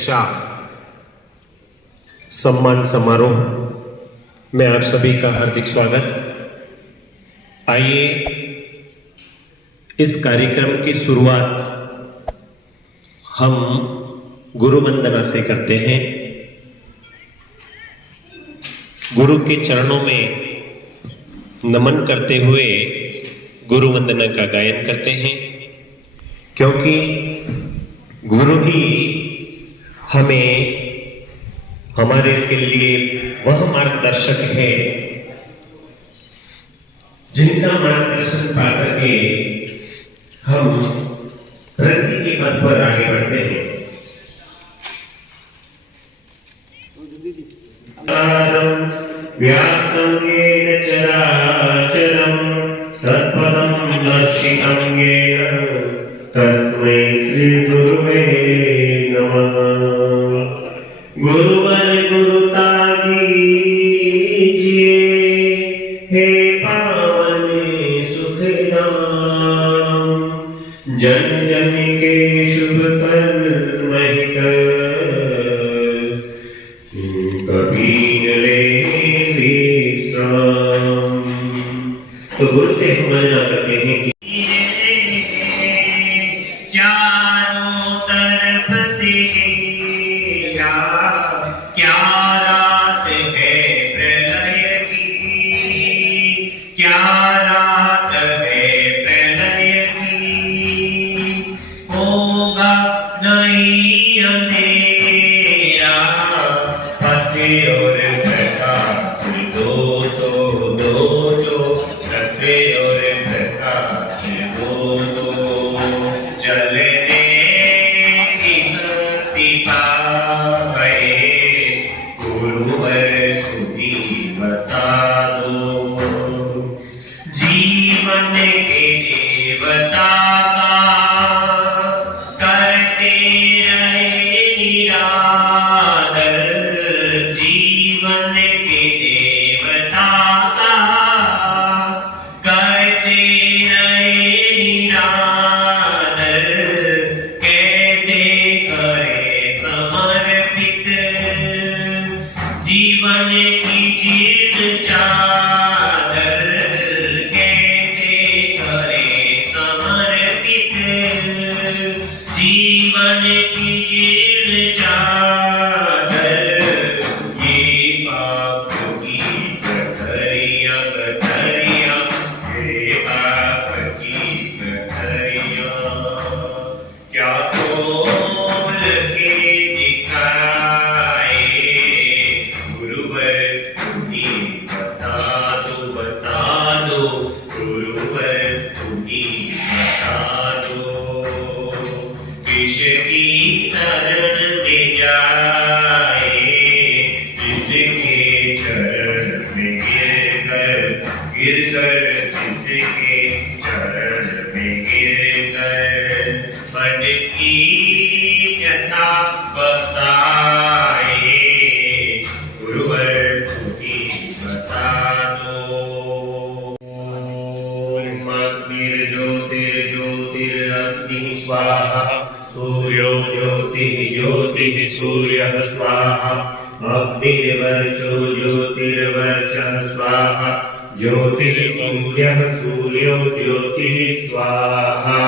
परीक्षा सम्मान समारोह में आप सभी का हार्दिक स्वागत। आइए इस कार्यक्रम की शुरुआत हम गुरु वंदना से करते हैं। गुरु के चरणों में नमन करते हुए गुरु वंदना का गायन करते हैं, क्योंकि गुरु ही हमें हमारे के लिए वह मार्गदर्शक है जिनका मार्गदर्शन पा करके हम प्रगति के पथ पर आगे बढ़ते हैं। व्याप्तं येन चराचरं तत्पदं दर्शितं येन तस्मै श्री गुरुवे नमः। गुरुवर गुरुता कीजिए हे पावन सुखधाम, जन जन के शुभ कर्म हित कभी न ले विश्राम। तो गुरु से हम वंदना करते हैं कि चारों तरफ से क्या रात है प्रलय की, क्या रात है प्रलय की। होगा नहीं अंधेरा पथ और प्रकाश दो तो रथ और प्रकाश दो चलने की शक्ति पाए। गुरुवर खुद ही बता दो, जीवन के देवता का करते रहे निरादर। जीवन के देवता का करते रहे निरादर। कैसे करे समर्पित जीवन की जीर्ण चादर। कैसे करे समर्पित जीवन की जीर्ण चादर। ये पाप की गठरियां गठरियां, ये पाप की गठरियां क्या तोल के दिखाए। गुरुवर तुम्हीं बता दो गुरुवर तुम्हीं बता दो। किसकी शरण में जाए, जिसके चरण में गिर कर जिसके चरण में गिर कर मन की व्यथा बताए। गुरुवर तुम्हीं बता दो। ज्योतिर्ज्योतिरग्निः स्वाहा, सूर्यो ज्योतिः सूर्यः स्वाहा। अग्निर्वर्चो ज्योतिर्वर्चः स्वाहा, ज्योतिः सूर्यो ज्योतिः स्वाहा।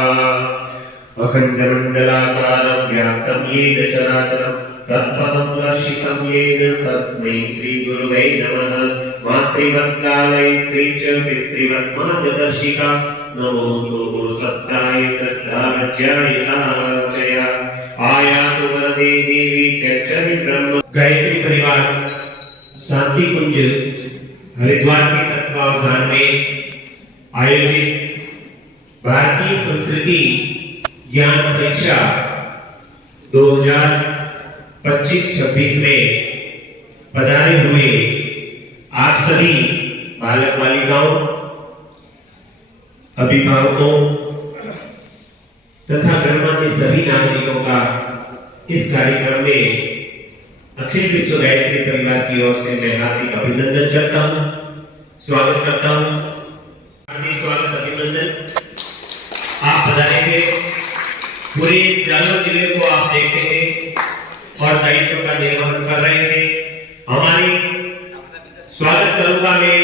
अखण्डमण्डलाकारं व्याप्तं येन चराचरं तत्पदं दर्शितं येन तस्मै श्री गुरुवे नमः। मातृवत्लालयित्री च पितृवत् मार्गदर्शिका, नमो सत्याय श्रद्धार्च्याय तार्चया। आयातु वरदे देवी त्यक्षरि ब्रह्म। गायत्री परिवार शांति कुंज हरिद्वार के तत्वावधान में आयोजित भारतीय संस्कृति ज्ञान परीक्षा 2025-26 में पधारे हुए आप सभी बालक बालिकाओं, अभिभावकों तथा गणमान्य सभी नागरिकों का इस कार्यक्रम में अखिल विश्व गायत्री परिवार की ओर से मैं हार्दिक अभिनंदन करता हूं, स्वागत करता हूं। हार्दिक स्वागत अभिनंदन। आप पधारेंगे, पूरे जालौर जिले को आप देखते हैं और दायित्व का निर्वहन कर रहे हैं। हमारी स्वागत करूंगा मैं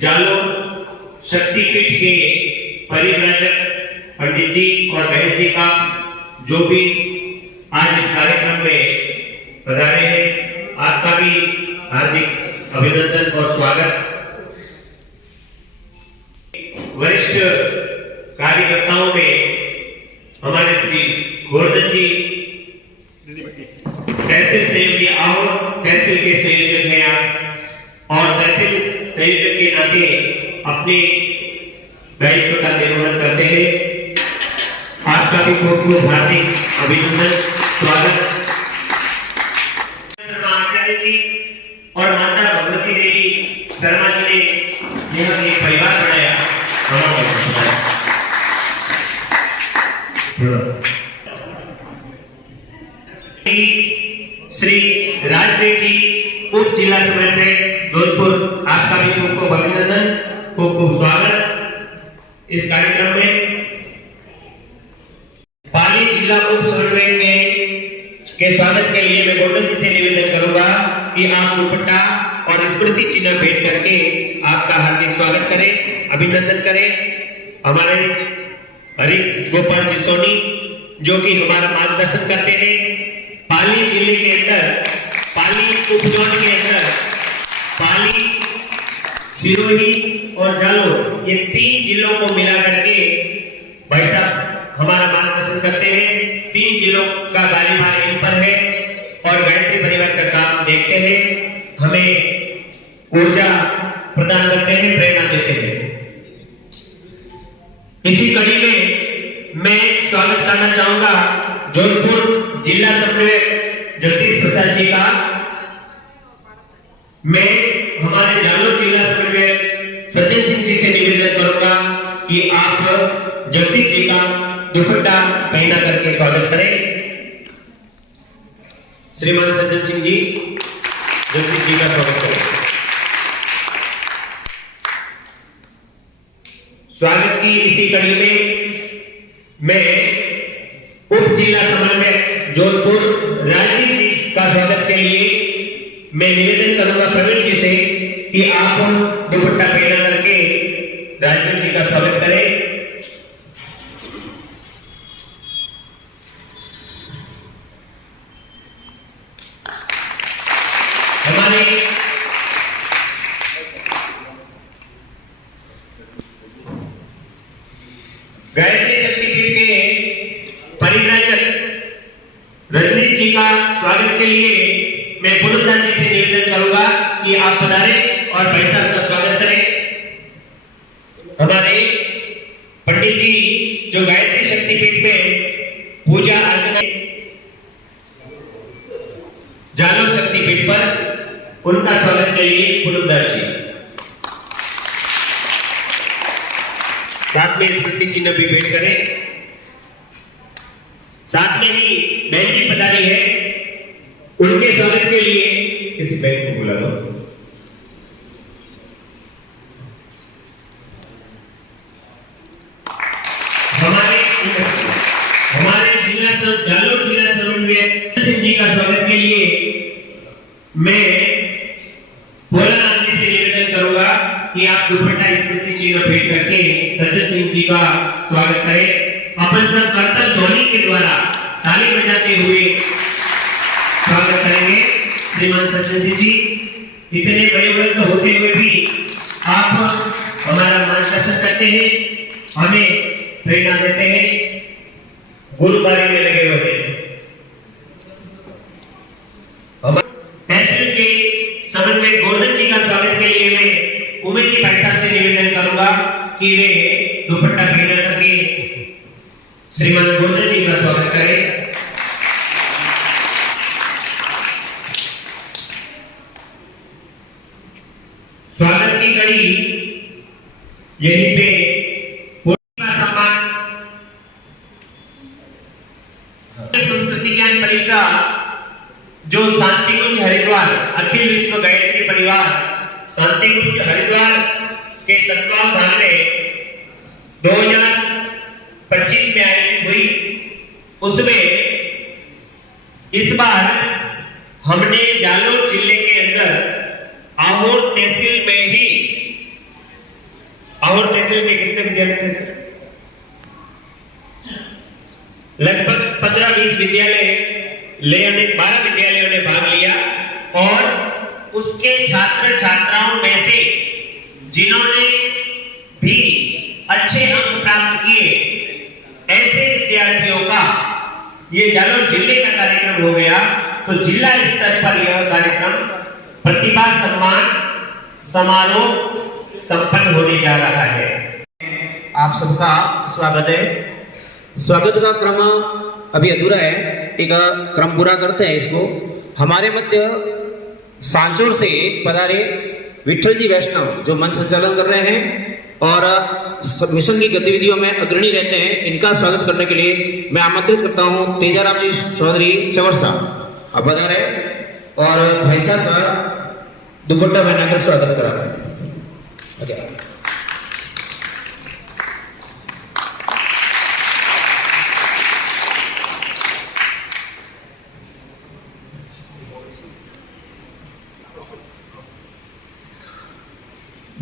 जालोर शक्तिपीठ के परिव्राजक पंडित जी और बहन जी का, जो भी आज इस कार्यक्रम में पधारे हैं। आपका भी हार्दिक अभिनंदन और स्वागत। वरिष्ठ कार्यकर्ताओं में हमारे श्री गोवर्धन जी तहसील संयोजी आहोर तहसील के संयोजक हैं आप, और तहसील संयोजक के नाते अपने दायित्व का निर्वहन करते हैं। आपका भी बहुत बहुत हार्दिक अभिनंदन, स्वागत। शर्मा आचार्य जी और माता भगवती देवी शर्मा जी ने यह एक परिवार बनाया। श्री राजदेव जी उप जिला समन्वयक जोधपुर, आपका भी खूब खूब अभिनंदन, खूब खूब स्वागत इस कार्यक्रम में। पाली जिला उप समन्वयक के स्वागत के लिए मैं गोवर्धन जी से निवेदन करूंगा कि आप दुपट्टा और स्मृति चिन्ह भेंट करके आपका हार्दिक स्वागत करें, अभिनंदन करें। हमारे हरि गोपाल जी सोनी जो कि हमारा मार्गदर्शन करते हैं। पाली जिले के अंदर, पाली उपजोन के अंदर पाली, सिरोही और जालोर, ये 3 जिलों को मिला करके भाई साहब हमारा मार्गदर्शन करते हैं। 3 जिलों का कार्यभार इन पर है और गायत्री परिवार का काम देखते हैं, हमें ऊर्जा प्रदान करते हैं, प्रेरणा देते हैं। इसी कड़ी में मैं स्वागत करना चाहूंगा जोधपुर जिला समन्वयक जगदीश प्रसाद जी का। मैं हमारे जालोर जिला समन्वयक सज्जन सिंह जी से निवेदन करूंगा कि आप जगदीश जी का दुपट्टा पहना करके स्वागत करें। श्रीमान सज्जन सिंह जी, जगदीश जी का स्वागत करें। स्वागत की इसी कड़ी में मैं उप जिला समन्वयक जोधपुर राजीव जी का स्वागत के लिए मैं निवेदन करूंगा प्रवीण जी से कि आप दुपट्टा पहना करके राजीव जी का स्वागत करें। हमारे गायत्री शक्तिपीठ के परिव्राजक रजनीश जी का स्वागत के लिए मैं पुनमदास जी से निवेदन करूंगा कि आप पधारें और भाई साहब का स्वागत करें। हमारे पंडित जी जो गायत्री शक्तिपीठ में पूजा अर्चना जालोर शक्तिपीठ पर, उनका स्वागत के लिए पुनमदास जी। साथ में स्मृति चिन्ह भी भेंट करें। साथ में ही बहन जी पधारी है, उनके स्वागत के लिए किसी बहन को बुला लो। हमारे जालोर जिला समन्वयक सिंह जी का स्वागत के लिए मैं भोलानाथ जी से निवेदन करूंगा कि आप दुपट्टा स्मृति चिन्ह भेंट करके सज्जन सिंह जी का स्वागत करें। अपन सब कर्तव्य ध्वनि के द्वारा ताली बजाते हुए स्वागत करेंगे। श्रीमान सज्जन सिंह जी, इतने वयोवृद्ध होते हुए भी आप हमारा मार्गदर्शन करते हैं, हमें प्रेरणा देते हैं, गुरु कार्य में लगे हुए हैं। तहसील के समन्वयक गोवर्धन जी का स्वागत के लिए मैं उमेश जी भाई साहब से निवेदन करूंगा कि वे दुपट्टा पहना करके श्रीमान गोवर्धन जी का स्वागत करें। स्वागत की कड़ी यहीं पे सम्मान संस्कृति ज्ञान परीक्षा जो शांति कुंज हरिद्वार अखिल विश्व गायत्री परिवार शांति कुंज हरिद्वार के तत्वावधान में 2025 में आयोजित हुई, उसमें इस बार हमने जालोर जिले के अंदर आहोर तहसील में ही, आहोर तहसील के कितने विद्यालय थे सर? लगभग 15-20 विद्यालय ले 12 विद्यालयों ने भाग लिया और उसके छात्र छात्राओं में से जिन्होंने भी अच्छे अंक प्राप्त किए, ऐसे विद्यार्थियों का ये जालोर जिले का कार्यक्रम हो गया। तो जिला स्तर पर यह कार्यक्रम प्रतिभा सम्मान समारोह संपन्न होने जा रहा है। आप सबका स्वागत है। स्वागत का क्रम अभी अधूरा है, एक क्रम पूरा करते हैं इसको। हमारे मध्य सांचौर से पधारे विठल जी वैष्णव जो मंच संचालन कर रहे हैं और मिशन की गतिविधियों में अग्रणी रहते हैं, इनका स्वागत करने के लिए मैं आमंत्रित करता हूं तेजाराम जी चौधरी चवर साहब। अब पधारे और भाई साहब का दुपट्टा पहनाकर स्वागत करा रहे हैं। ओके।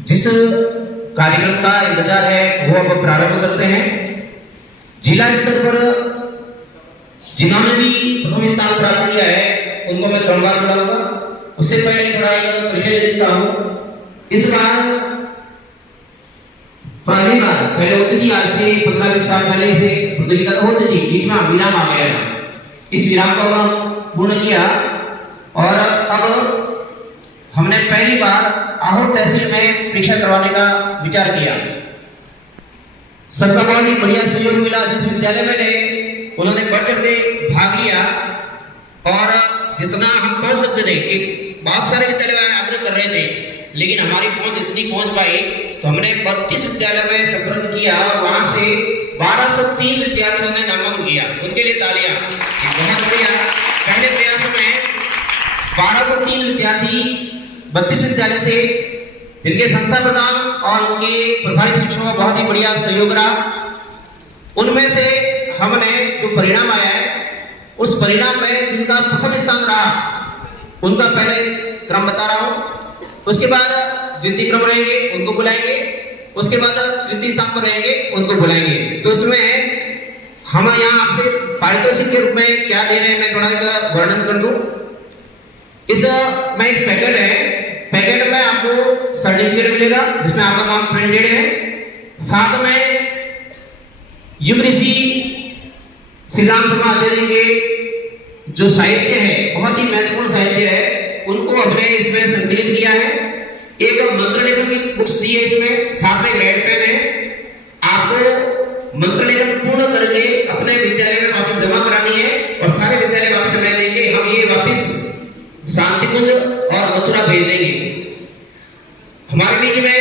जिस कार्यक्रम का इंतजार है वो अब प्रारंभ करते हैं। जिला स्तर पर जिन्होंने भी प्रथम स्थान प्राप्त किया है उनको मैं क्रमवार बुलाऊंगा। उससे पहले थोड़ा एक परिचय दे देता हूं। इस बार पहली बार पहले होती थी, आज से 15-20 साल पहले से प्रतियोगिता तो होती थी, बीच में विराम आ गया। इस विराम को हम पूर्ण किया और अब हमने पहली बार आहोर तहसील में परीक्षा करवाने का विचार किया। सबका बहुत ही बढ़िया सहयोग मिला। जिस विद्यालय में गए उन्होंने बढ़ चढ़ के भाग लिया और जितना हम पहुंच सकते थे, कि बहुत सारे विद्यालय आग्रह कर रहे थे लेकिन हमारी पहुंच जितनी पहुंच पाई, तो हमने 32 विद्यालय में संपर्क किया और वहां से 1203 विद्यार्थियों ने नामांकन किया। उनके लिए तालियां। बहुत बढ़िया। पहले प्रयास में 1203 विद्यार्थी 32 विद्यालय से, जिनके संस्था प्रधान और उनके प्रभारी शिक्षकों का बहुत ही बढ़िया सहयोग रहा। उनमें से हमने जो परिणाम आया है, उस परिणाम में जिनका प्रथम स्थान रहा उनका पहले क्रम बता रहा हूं। उसके बाद द्वितीय क्रम रहेंगे, उनको बुलाएंगे। उसके बाद तृतीय स्थान पर रहेंगे, उनको बुलाएंगे। तो इसमें हम यहाँ आपसे पारितोषिक के रूप में क्या दे रहे हैं, मैं थोड़ा एक वर्णन कर दूं। इस में एक पैकेट है, पैकेट में आपको सर्टिफिकेट मिलेगा जिसमें आपका नाम प्रिंटेड है। साथ में युग ऋषि श्री राम शर्मा आचार्य के जो साहित्य है, बहुत ही महत्वपूर्ण साहित्य है, उनको हमने इसमें संकलित किया है। एक मंत्र लेखन की बुक्स दी है इसमें, साथ में एक रेड पेन है। आपको मंत्र लेखन पूर्ण करके अपने विद्यालय में वापस जमा करानी है और सारे विद्यालय वापस हमें देंगे। हम ये वापस शांति कुंज और मथुरा भेज देंगे। हमारे बीच में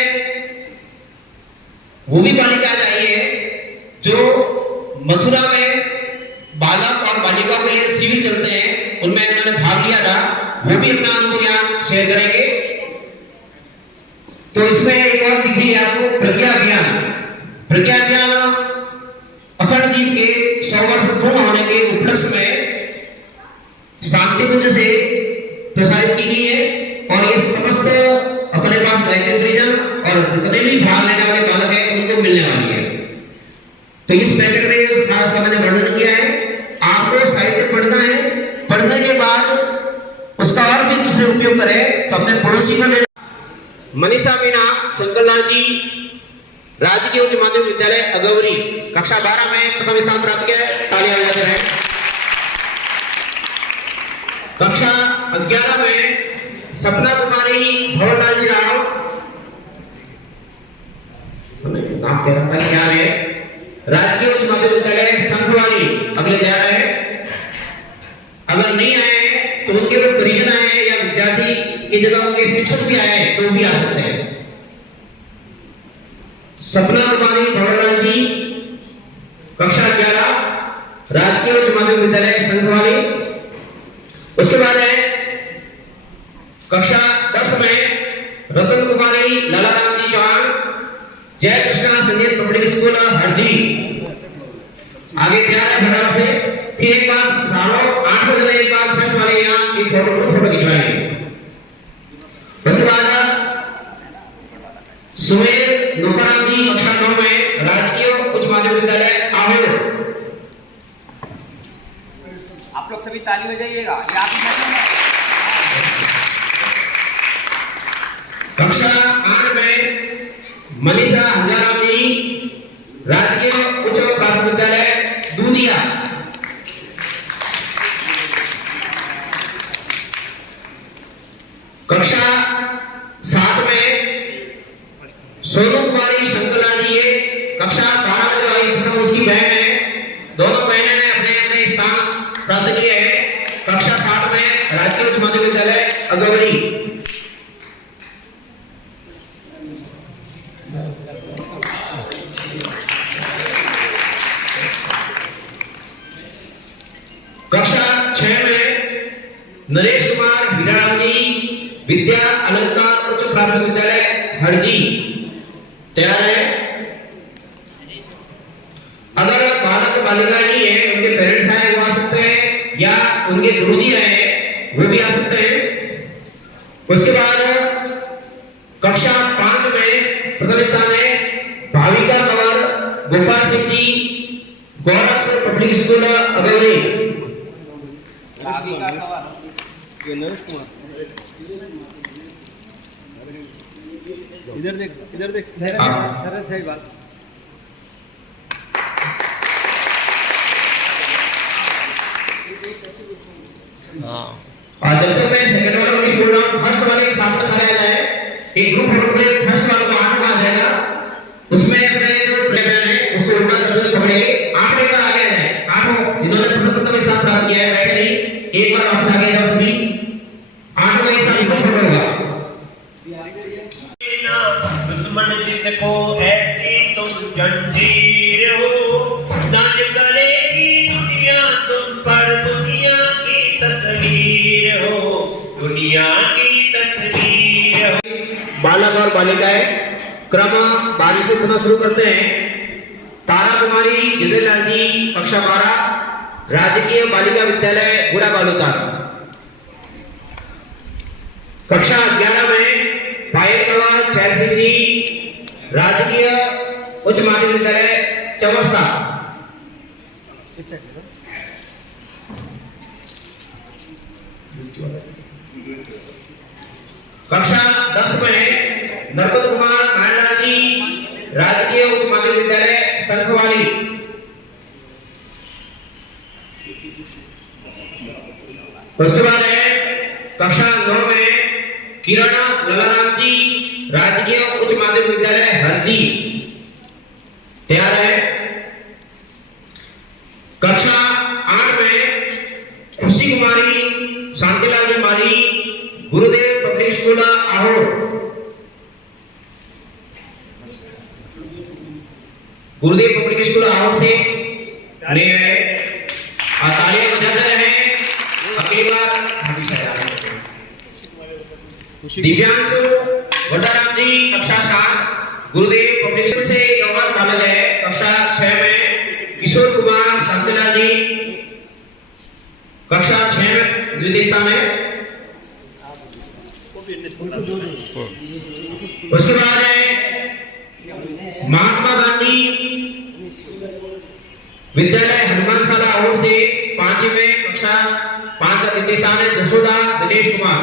वो भी बालिका आई है जो मथुरा में बालक और बालिकाओं के लिए शिविर चलते हैं, उनमें उन्होंने भाग लिया था। वो भी अपना अनुभव यहाँ शेयर करेंगे। तो इसमें एक और दिख रही है आपको प्रज्ञा अभियान। प्रज्ञा अभियान अखंड द्वीप के 100 वर्ष पूर्ण होने के उपलक्ष्य में शांति कुंज से प्रसारित की गई है और ये समस्त अपने पास गायत्री परिजन और जितने भी भाग लेने वाले बालक हैं उनको मिलने वाली है। तो इस पैकेट में उस खास का मैंने वर्णन किया है। आपको साहित्य पढ़ना है, पढ़ने के बाद उसका और भी दूसरे उपयोग करें तो अपने पड़ोसी को देना। मनीषा मीना शंकरलाल जी राजकीय उच्च माध्यमिक विद्यालय अगवरी कक्षा 12 में प्रथम स्थान प्राप्त किया है, तालियां बजाते हैं। कक्षा 11 में सपना कुमारी भवरलाल जी राव, नाम कह रहा क्या है, राजकीय उच्च माध्यमिक विद्यालय संखवाली अगले जा रहे हैं। अगर नहीं आए तो उनके वो परिजन आए या विद्यार्थी की जगह उनके शिक्षक भी आए तो भी आ सकते हैं। सपना कुमारी भवरलाल जी कक्षा 11 राजकीय उच्च माध्यमिक विद्यालय संखवाली। उसके बाद है कक्षा 10 में रतन कुमारी लालाराम जी चौहान जय कृष्णा संगीत पब्लिक स्कूल हरजी। आगे तैयार है फटाफट से। फिर एक बार 8:30 बजे एक बार फर्स्ट वाले यहाँ एक फोटो खिंचवाएंगे। उसके बाद सुमेर नोकराम जी कक्षा 9 में राजकीय उच्च माध्यमिक विद्यालय आहोर। आप लोग सभी ताली बजाइएगा। ये आप ही बैठे हैं। कक्षा 8 में मनीषा हजाराम जी राजकीय उच्च प्राथमिक विद्यालय दूधिया। कक्षा 7 में सोनू कुमारी शंकरलाल जी, ये कक्षा 12 में जो आई प्रथम उसकी बहन है। दोनों बहनें ने अपने अपने स्थान प्राप्त किए हैं। कक्षा 7 में राजकीय उच्च माध्यमिक विद्यालय अगवरी। कक्षा 6 में नरेश कुमार हीराराम जी विद्या अलंकार उच्च प्राथमिक विद्यालय हरजी तैयार है। अगर बालक बालिका नहीं है, उनके पेरेंट्स आए वो आ सकते हैं, या उनके गुरुजी आए हैं वो भी आ सकते हैं। उसके बाद कक्षा 5 में प्रथम स्थान है भाविका कंवर गोपाल सिंह जी, गोरक्ष पब्लिक स्कूल अगवरी। भाविका कंवर, इधर देख, इधर देख। हाँ। सही बात। जब तक मैं सेकंड वाले को नहीं छोड़ रहा हूँ, फर्स्ट वाले के साथ में सारे आ जाए। एक ग्रुप फोटो पे फर्स्ट वाले को 8 में आ जाएगा, उसमें अपने जो प्लेबैक है उसको उल्टा करके पकड़ेंगे। 8 एक बार आगे आ जाए। 8 जिन्होंने प्रथम स्थान प्राप्त किया है बैठे नहीं, एक बार वापस आगे जाओ सभी। 8 में एक साथ ग्रुप फोटो होगा। दुश्मन जिसको ऐसी तुम जंजीर हो, नाज करेगी दुनिया तुम पर, दुनिया की तस्वीर हो, दुनिया की तस्वीर हो। बालक और बालिकाएं क्रम 12 से पुनः शुरू करते हैं। तारा कुमारी गिरधरलाल जी कक्षा 12 राजकीय बालिका विद्यालय गुड़ा बालूका। कक्षा 11 में पायल कंवर चैल सिंह जी राजकीय उच्च माध्यमिक विद्यालय चवरसा। कक्षा 10 में नर्मद कुमार नारायण जी राजकीय उच्च माध्यमिक विद्यालय संखवाली। उसके बाद है कक्षा 9 में किरण ललाराम जी राजकीय उच्च माध्यमिक विद्यालय हरजी तैयार है। कक्षा 8 में खुशी कुमारी शांतिलाल जी माली गुरुदेव पब्लिक स्कूल आहोर। गुरुदेव पब्लिक स्कूल आहोर से अरे तालियां बजाते रहे। अगली बार दिव्यांशु वरदाराम जी कक्षा 7 गुरुदेव पब्लिक स्कूल से योगा कॉलेज है। कक्षा 6 में किशोर कुमार शांतिलाल जी कक्षा 6 में द्वितीय स्थान है। उसके बाद है महात्मा गांधी विद्यालय हनुमान शाला और से 5 में कक्षा 5 का द्वितीय स्थान है जसोदा दिनेश कुमार।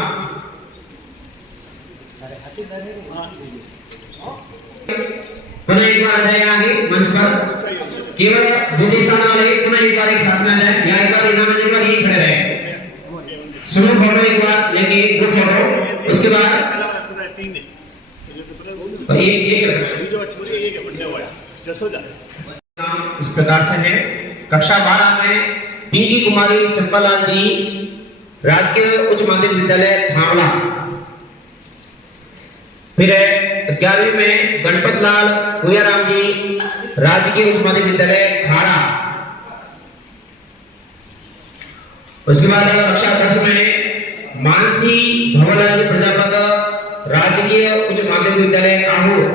पुनः एक बार आ जाए आगे मंच पर। केवल द्वितीय स्थान वाले पुनः एक बार एक साथ में आ जाए, या एक बार इधर एक बार यही खड़े रहे। सुनो फोटो एक बार लेके ग्रुप फोटो। उसके बाद इस प्रकार से है। कक्षा 12 में पिंकी कुमारी चंपालाल जी राजकीय उच्च माध्यमिक विद्यालय थावला। फिर 11वीं में गणपत लाल हुयाराम जी राजकीय उच्च माध्यमिक विद्यालय खाड़ा। उसके बाद कक्षा 10 में मानसी भवनलाल जी प्रजापत राजकीय उच्च माध्यमिक विद्यालय आहोर।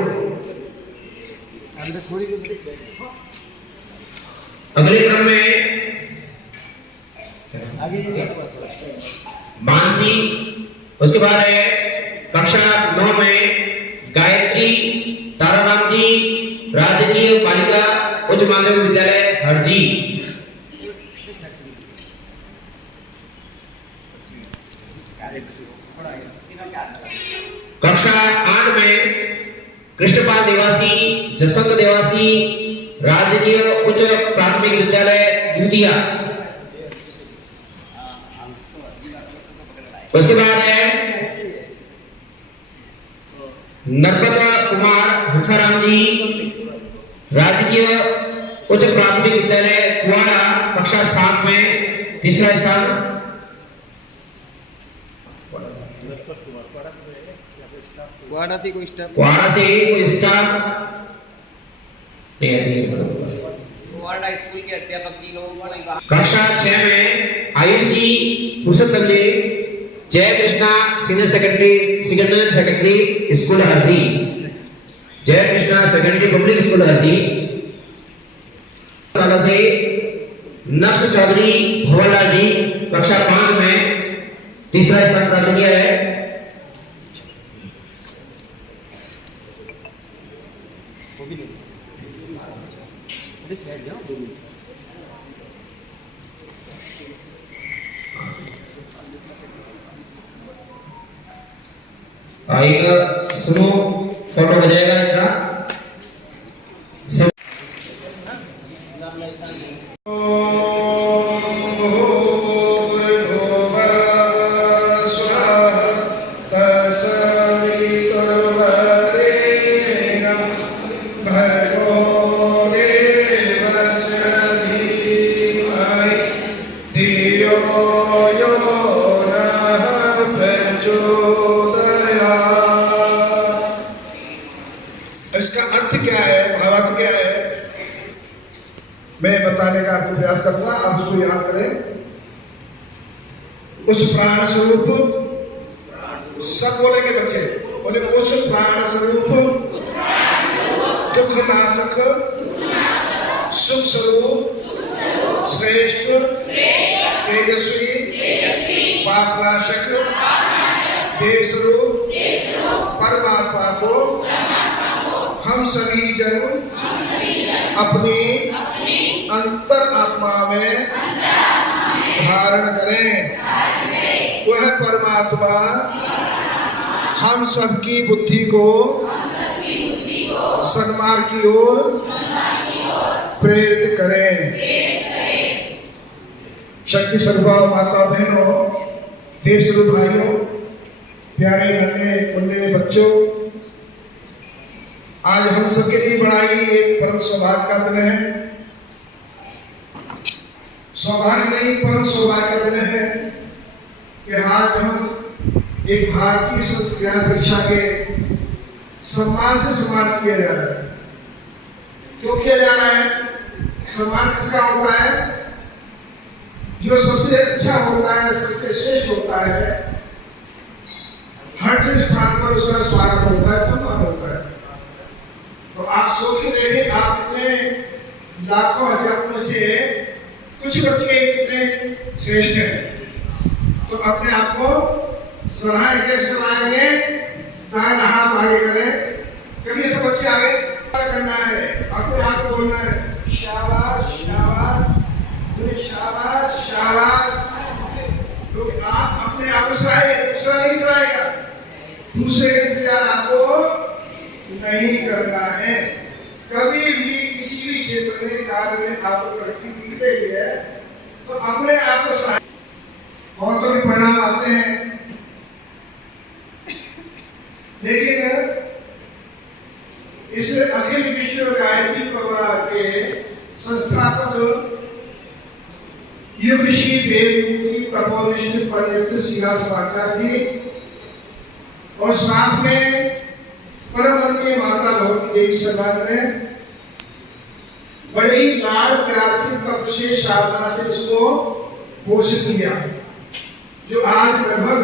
अगले क्रम में मानसी। उसके बाद है कक्षा 9 में गायत्री ताराराम जी, राजकीय बालिका उच्च माध्यमिक विद्यालय हरजी। कक्षा 8 में कृष्णपाल देवासी, जसवंत देवासी, राजकीय उच्च प्राथमिक विद्यालय दूधिया। उसके बाद है नर्मदा कुमार हंसाराम जी, राजकीय उच्च प्राथमिक विद्यालय कुआड़ा, कक्षा 7 में तीसरा स्थान। कुआड़ा थी कोई स्टाफ कुआड़ा से कोई स्टाफ कुआड़ा स्कूल के अध्यापक जी लोगों को नहीं। कक्षा 6 में Ayushi Purushottam ji, Jai Krishna senior secondary school Harji, Jai Krishna secondary public school Harji. साला से नक्श चौधरी भवरलाल जी, कक्षा 5 में तीसरा स्थान प्राप्त किया है। आइएगा, सुनो फोटो बजाएगा इनका। इसका अर्थ क्या है, भावार्थ क्या है, मैं बताने का आपको प्रयास करूंगा, आप उसको याद करें। उस प्राण स्वरूप, सब बोलेंगे बच्चे, बोले उस प्राण स्वरूप, दुख नाशक, सुख स्वरूप, श्रेष्ठ, तेजस्वी, पाप नाशक, देव स्वरूप परमात्मा को हम सभी जन अपनी अंतर आत्मा में धारण करें। वह परमात्मा हम सबकी बुद्धि को सन्मार्ग की ओर प्रेरित करें। शक्ति स्वरूपा माता बहनों, देव स्वरूप भाइयों, प्यारे नन्हे मुन्ने बच्चों, आज हम सबके लिए बड़ा ही एक परम सौभाग्य का दिन है। सौभाग्य नहीं, परम सौभाग्य का दिन है कि आज हम एक भारतीय संस्कृत ज्ञान परीक्षा के सम्मान से सम्मानित किया जा रहा है। क्यों किया जा रहा है? सम्मान किसका होता है? जो सबसे अच्छा होता है, सबसे श्रेष्ठ होता है, हर जिस स्थान पर उसका स्वागत होता है, सम्मान होता है। तो आप सोच के देखें, आप कितने लाखों अध्यापकों से कुछ बच्चे कितने श्रेष्ठ हैं। तो अपने आप को सराहें, कैसे सराहेंगे? दाहिना हाथ आगे करें, करिए सब बच्चे आगे। करना है, अपने आप को बोलना है शाबाश शाबाश, बोले शाबाश शाबाश। लोग आप अपने आप को सराहिए, दूसरा नहीं सराहेगा, दूसरे का इंतजार आपको नहीं करना है। कभी भी किसी भी क्षेत्र में, कार्य में आपको प्रगति दिख रही है तो अपने आप को सराहिए। बहुत सारे परिणाम आते हैं, लेकिन इस अखिल विश्व गायत्री परिवार के संस्थापक युग ऋषि वेदमूर्ति तपोनिष्ठ पंडित श्रीवासाचार्य जी और साथ में परम वंदनीय माता भगवती देवी समाज ने बड़े ही लाड़ प्यार से, विशेष साधना से इसको पोषित किया, जो आज लगभग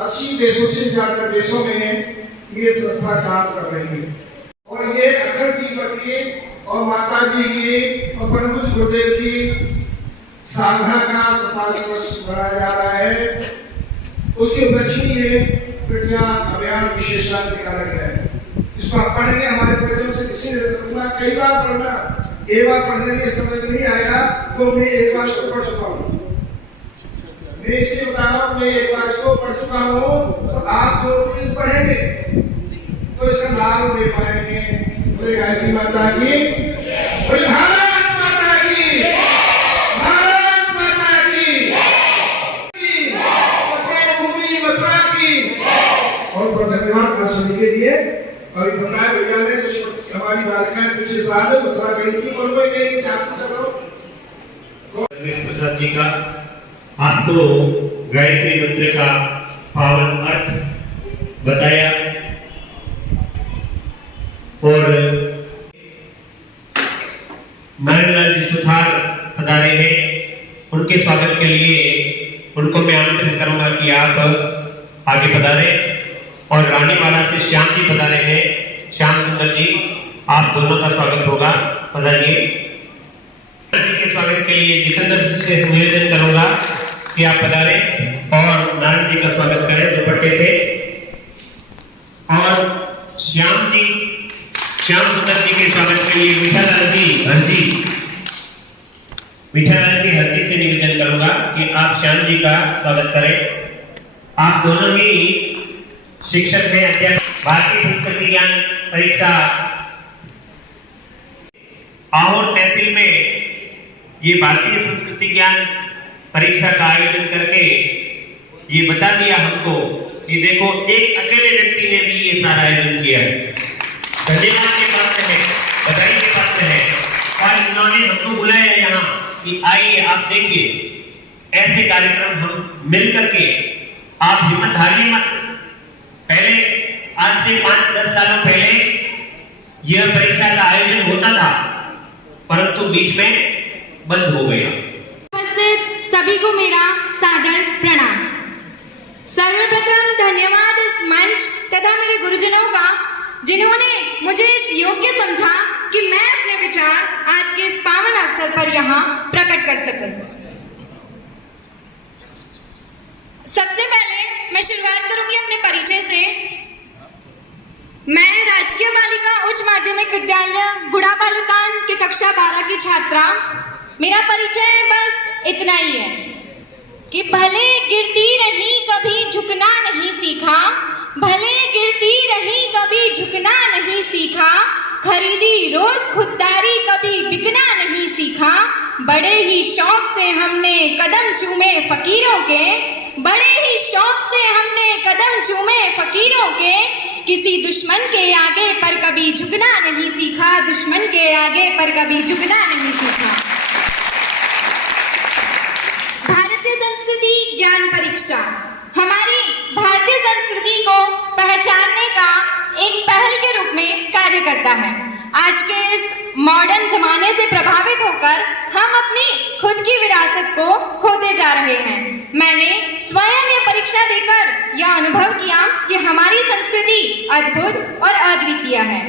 80 देशों से ज्यादा देशों में ये संस्था काम कर रही है। और ये अखंड जी की और माता जी की और परम गुरुदेव की साधना का 57 वर्ष मनाया जा रहा है। उसके उपलक्ष्य में ये बेटियां अभियान विशेषांक निकाला गया है। इसको आप पढ़ेंगे, हमारे बच्चों से किसी ने कई बार पढ़ना, एक बार पढ़ने में समझ नहीं आएगा तो मैं एक बार इसको पढ़ चुका हूँ। मैं इसलिए बता रहा हूँ, मैं एक बार इसको पढ़ चुका हूँ, तो आप जो भी पढ़ेंगे तो इसका लाभ ले पाएंगे। बोले गायत्री माता की, बोले भारत माता की, भारत माता की, भूमि मथुरा की। और बहुत धन्यवाद दर्शन के लिए। और बताया भैया ने जो हमारी बालिकाएं पिछले साल मथुरा गई थी और वो गई थी आप सब लोग प्रसाद जी का आपको गायत्री मंत्र का पावन अर्थ बताया और नारायणलाल जी सुथार पधारे हैं, उनके स्वागत के लिए उनको मैं आमंत्रित करूंगा कि आप आगे पधारे। और रानीवाड़ा से श्याम जी पधारे हैं, श्याम सुंदर जी, आप दोनों का स्वागत होगा, पधारिए। जी के स्वागत के लिए जितेंद्र से निवेदन करूंगा कि आप पधारे और नारायण जी का स्वागत करें दुपट्टे से। और श्याम जी, श्याम सुंदर जी के स्वागत के लिए मीठालाल जी हरजी, मीठालाल जी हरजी से निवेदन करूंगा कि आप श्याम जी का स्वागत करें। आप दोनों ही शिक्षक हैं, अध्यापक। भारतीय संस्कृति ज्ञान परीक्षा आहोर तहसील में ये भारतीय संस्कृति ज्ञान परीक्षा का आयोजन करके ये बता दिया हमको कि देखो एक अकेले व्यक्ति ने भी ये सारा आयोजन किया है। धन्यवाद के पात्र है, बधाई के पात्र है। और इन्होंने हमको बुलाया यहाँ कि आइए आप देखिए ऐसे कार्यक्रम हम मिल करके, आप हिम्मत हारिए मत। पहले आज से 5-10 सालों पहले यह परीक्षा का आयोजन होता था, परंतु बीच में बंद हो गया। उपस्थित सभी को मेरा सादर प्रणाम। सर्वप्रथम धन्यवाद इस मंच तथा मेरे गुरुजनों का, जिन्होंने मुझे इस योग्य समझा कि मैं अपने विचार आज के इस पावन अवसर पर यहाँ प्रकट कर सकूं। सबसे पहले मैं शुरुआत करूंगी अपने परिचय से। मैं राजकीय बालिका उच्च माध्यमिक विद्यालय गुड़ाबालुतान की कक्षा 12 की छात्रा। मेरा परिचय बस इतना ही है कि भले गिरती रही कभी झुकना नहीं सीखा, भले गिरती रही कभी झुकना नहीं सीखा, खरीदी रोज खुददारी कभी बिकना नहीं सीखा, बड़े ही शौक से हमने कदम चूमे फकीरों के, बड़े ही शौक से हमने कदम चूमे फकीरों के, किसी दुश्मन के आगे पर कभी झुकना नहीं सीखा, दुश्मन के आगे पर कभी झुकना नहीं सीखा। भारतीय संस्कृति ज्ञान परीक्षा हमारी भारतीय संस्कृति को पहचानने का एक पहल के रूप में कार्य करता है। आज के इस मॉडर्न जमाने से प्रभावित होकर हम अपनी खुद की विरासत को खोते जा रहे हैं। मैंने स्वयं ये परीक्षा देकर यह अनुभव किया कि हमारी संस्कृति अद्भुत और अद्वितीय है।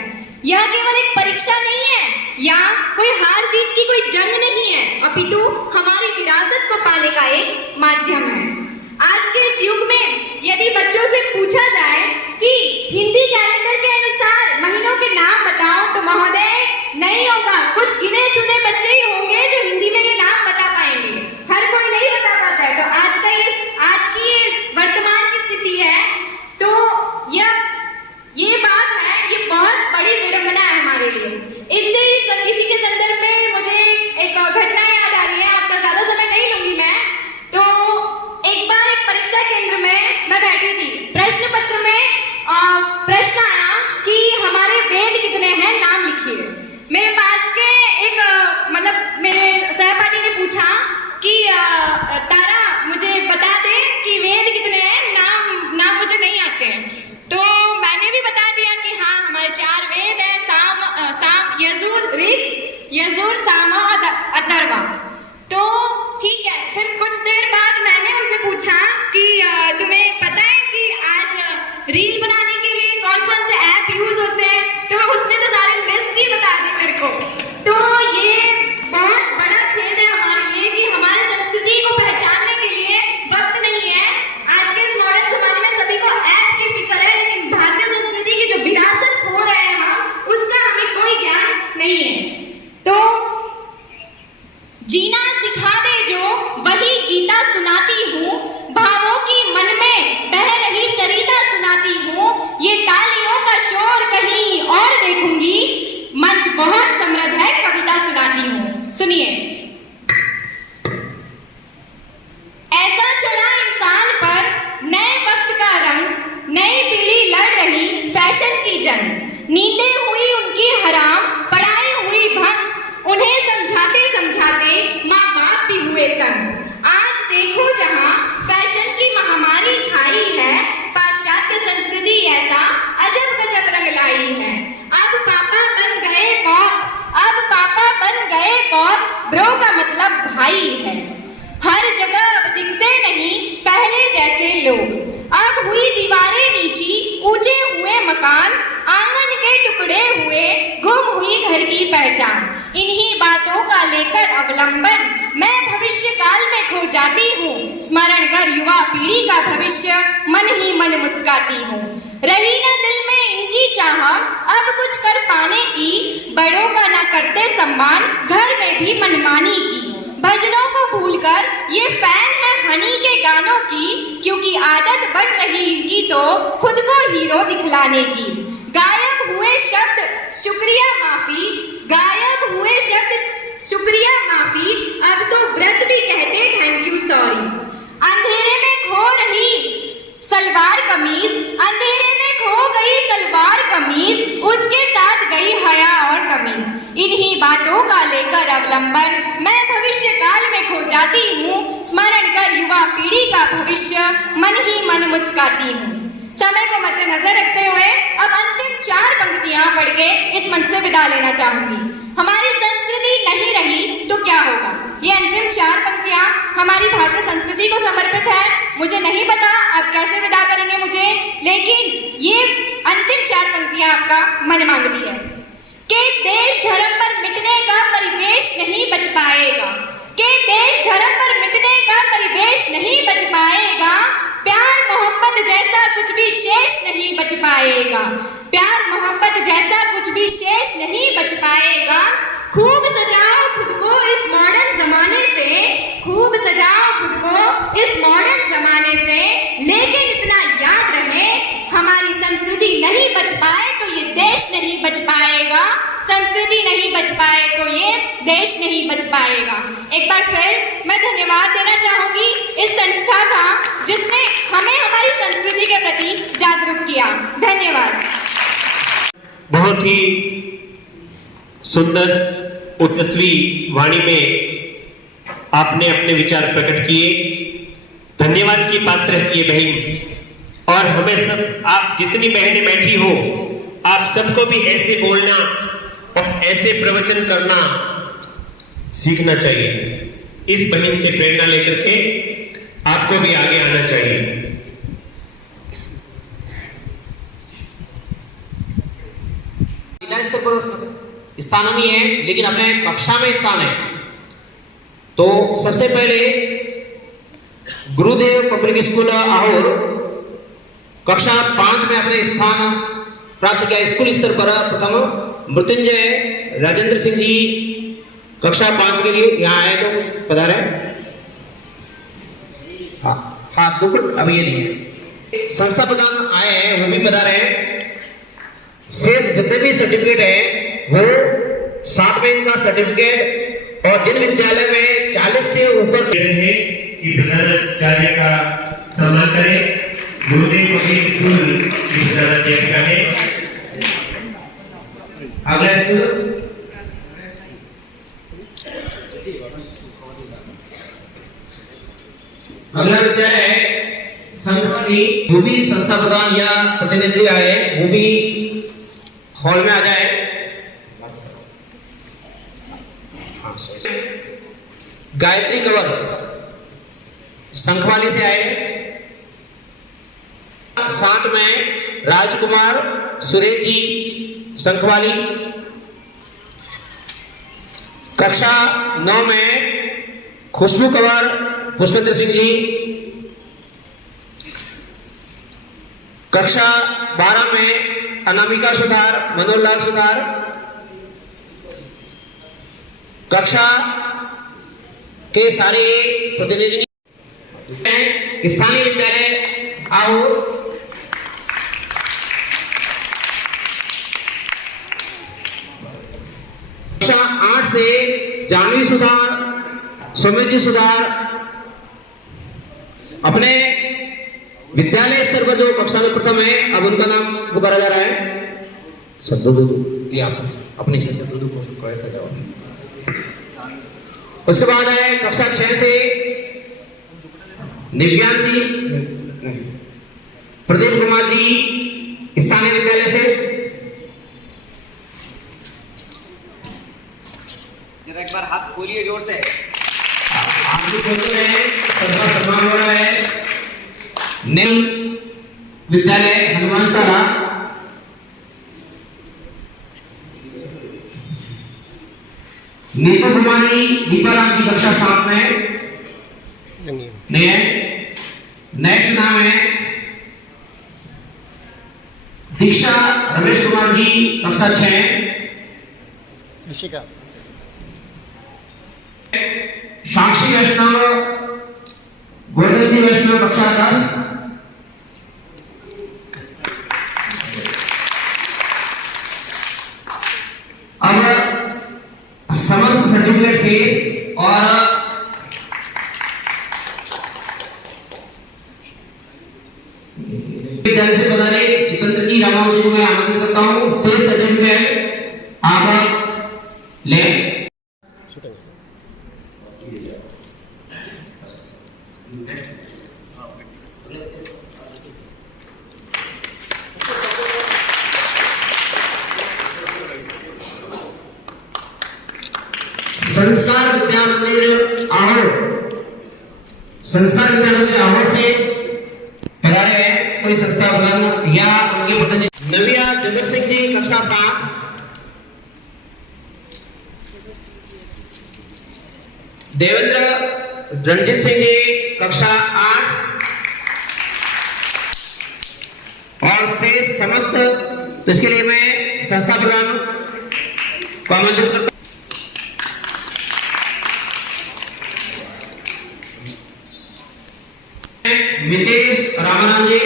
यह केवल एक परीक्षा नहीं है या कोई हार जीत की कोई जंग नहीं है, अपितु हमारी विरासत को पाने का एक माध्यम है। आज के इस युग में यदि बच्चों से पूछा जाए कि हिंदी कैलेंडर के अनुसार महीनों के नाम बताओ, तो महोदय नहीं होगा, कुछ गिने चुने बच्चे ही होंगे जो हिंदी में ये नाम बता पाएंगे, हर कोई नहीं बता पाता है। तो आज की ये वर्तमान की स्थिति है, तो ये बात है, ये बहुत बड़ी विडंबना है हमारे लिए। इसी के संदर्भ में मुझे एक घटना याद आ रही है, आपका ज्यादा समय नहीं लूंगी मैं। तो एक बार एक परीक्षा केंद्र में मैं बैठी थी, प्रश्न पत्र में प्रश्न आया कि हमारे वेद कितने हैं, नाम लिखिए। मेरे पास के एक मेरे सहपाठी ने पूछा कि तारा मुझे बता दे कि वेद कितने हैं, नाम मुझे नहीं आते हैं। तो मैंने भी बता दिया कि हाँ हमारे 4 वेद है, साम यजुर ऋग, यजुर साम और अथर्व। तो ठीक है, फिर कुछ देर बाद मैंने उनसे पूछा कि तुम्हें पता है कि आज रील बनाने के लिए कौन कौन से ऐप यूज होते हैं? तो उसने तो सारी लिस्ट ही बता दी मेरे को। नींदें हुई उनकी हराम, पढ़ाई हुई भंग, उन्हें समझाते समझाते माँ बाप भी हुए तंग। आज देखो जहाँ फैशन की महामारी छाई है, पाश्चात्य संस्कृति ऐसा अजब गजब रंग लाई है। अब पापा बन गए पॉप, अब पापा बन गए पॉप, ब्रो का मतलब भाई है। हर जगह अब दिखते नहीं पहले जैसे लोग, अब हुई दीवारें नीची, ऊंचे हुए मकान, आंगन के टुकड़े हुए, गुम हुई घर की पहचान। इन्हीं बातों का लेकर अवलंबन मैं भविष्य काल में खो जाती हूँ, स्मरण कर युवा पीढ़ी का भविष्य मन ही मन मुस्काती हूँ। रही न दिल में इनकी चाह अब कुछ कर पाने की, बड़ों का न करते सम्मान, घर में भी मनमानी की। भजनों को भूलकर ये फैन है हनी के गानों की, क्योंकि आदत बन रही इनकी तो खुद को हीरो दिखलाने की। गायब हुए शब्द शुक्रिया माफी, गायब हुए शब्द शुक्रिया माफी, अब तो व्रत भी कहते थैंक यू सॉरी। अंधेरे में खो रही सलवार कमीज, अंधेरे में खो गई सलवार कमीज, उसके साथ गई हया और तमीज। इन्हीं बातों का लेकर अवलंबन मैं भविष्य काल में खो जाती हूँ, स्मरण कर युवा पीढ़ी का भविष्य मन ही मन मुस्काती हूँ। समय को मद्देनजर रखते हुए अब अंतिम 4 पंक्तियां पढ़ के इस मंच से विदा लेना चाहूंगी। हमारी संस्कृति नहीं रही तो क्या होगा? ये अंतिम 4 पंक्तियां हमारी भारतीय संस्कृति को समर्पित है। मुझे नहीं पता आप कैसे विदा करेंगे मुझे, लेकिन ये अंतिम 4 पंक्तियां आपका मन मांगती है कि देश धर्म पर मिटने का परिवेश नहीं बच पाएगा, कि देश धर्म पर मिटने का परिवेश नहीं बच पाएगा, प्यार मोहब्बत जैसा कुछ भी शेष नहीं बच पाएगा, प्यार मोहब्बत जैसा कुछ भी शेष नहीं बच पाएगा। खूब सजाओ खुद को इस मॉडर्न जमाने से, खूब सजाओ खुद को इस मॉडर्न जमाने से, लेकिन इतना याद रहे हमारी संस्कृति नहीं बच पाए तो ये देश नहीं बच पाएगा, संस्कृति नहीं बच पाए तो ये देश नहीं बच पाएगा। एक बार फिर मैं धन्यवाद देना चाहूंगी इस संस्था का जिसने हमें हमारी संस्कृति के प्रति जागरूक किया। धन्यवाद। बहुत ही सुंदर ओजस्वी वाणी में आपने अपने विचार प्रकट किए। धन्यवाद की पात्र है ये बहन, और हमें सब, आप जितनी बहनें बैठी हो, आप सबको भी ऐसे बोलना और ऐसे प्रवचन करना सीखना चाहिए। इस बहन से प्रेरणा लेकर के आपको भी आगे आना चाहिए। जिला स्तर पर स्थान नहीं है, लेकिन अपने कक्षा में स्थान है। तो सबसे पहले गुरुदेव पब्लिक स्कूल आहोर कक्षा 5 में अपने स्थान प्राप्त किया। स्कूल स्तर पर प्रथम मृत्युंजय राजेंद्र सिंह जी कक्षा 5 के लिए यहाँ आए, तो पधारे। हाँ दुख अभी ये नहीं है। संस्था प्रधान आए हैं, वो भी पधारे हैं। शेष जितने भी सर्टिफिकेट है वो 7 में इनका सर्टिफिकेट, और जिन विद्यालय में 40 से ऊपर है कि प्रधानाचार्य का सम्मान करें। गुरुदेव पब्लिक स्कूल की प्रधानाध्यापिका है। अगला स्कूल अगला विद्यालय है संघवाली। वो भी संस्था प्रधान या प्रतिनिधि आए, वो भी हॉल में आ जाए। गायत्री कंवर संखवाली से आए। 7 में राजकुमार सुरेश जी संखवाली। कक्षा 9 में खुशबू कंवर पुष्पेंद्र सिंह जी। कक्षा 12 में अनामिका सुधार मनोहर लाल सुधार। कक्षा के सारे प्रतिनिधि स्थानीय विद्यालय आओ। कक्षा 8 से जानवी सुधार, सौम्यजी सुधार। अपने विद्यालय स्तर पर जो कक्षा में प्रथम है, अब उनका नाम पुकारा जा रहा है। सदुदु या अपने से सदुदु को कहते जाओ। उसके बाद है कक्षा 6 से दिव्यांशी प्रदीप कुमार जी स्थानीय विद्यालय से। जरा एक बार हाथ खोलिए जोर से। आपके फोटो में सबका सम्मान हो रहा है। नील विद्यालय हनुमान सारा नीतू कुमारी दीपाराम की कक्षा 7 में नहीं है। नेक्स्ट नाम है दीक्षा रमेश कुमार जी कक्षा 6। साक्षी वैष्णव गोवर्धन जी वैष्णव कक्षा 10। अब समस्त सर्टिफिकेट शेष और विद्यालय से बता रहे जितेंद्र जी रामावत जी को मैं आमंत्रित करता हूं। शेष सर्टिफिकेट आप ले। संस्कार विद्या मंदिर अवार्ड से पधारे हैं कोई संस्था फलन या उनके पता जी। नविया जगत सिंह जी कक्षा 7। देवेंद्र रणजीत सिंह जी कक्षा 8 और से समस्त। इसके लिए मैं संस्था प्रधान को आमंत्रित करता हूं। मितेश रामाराम जी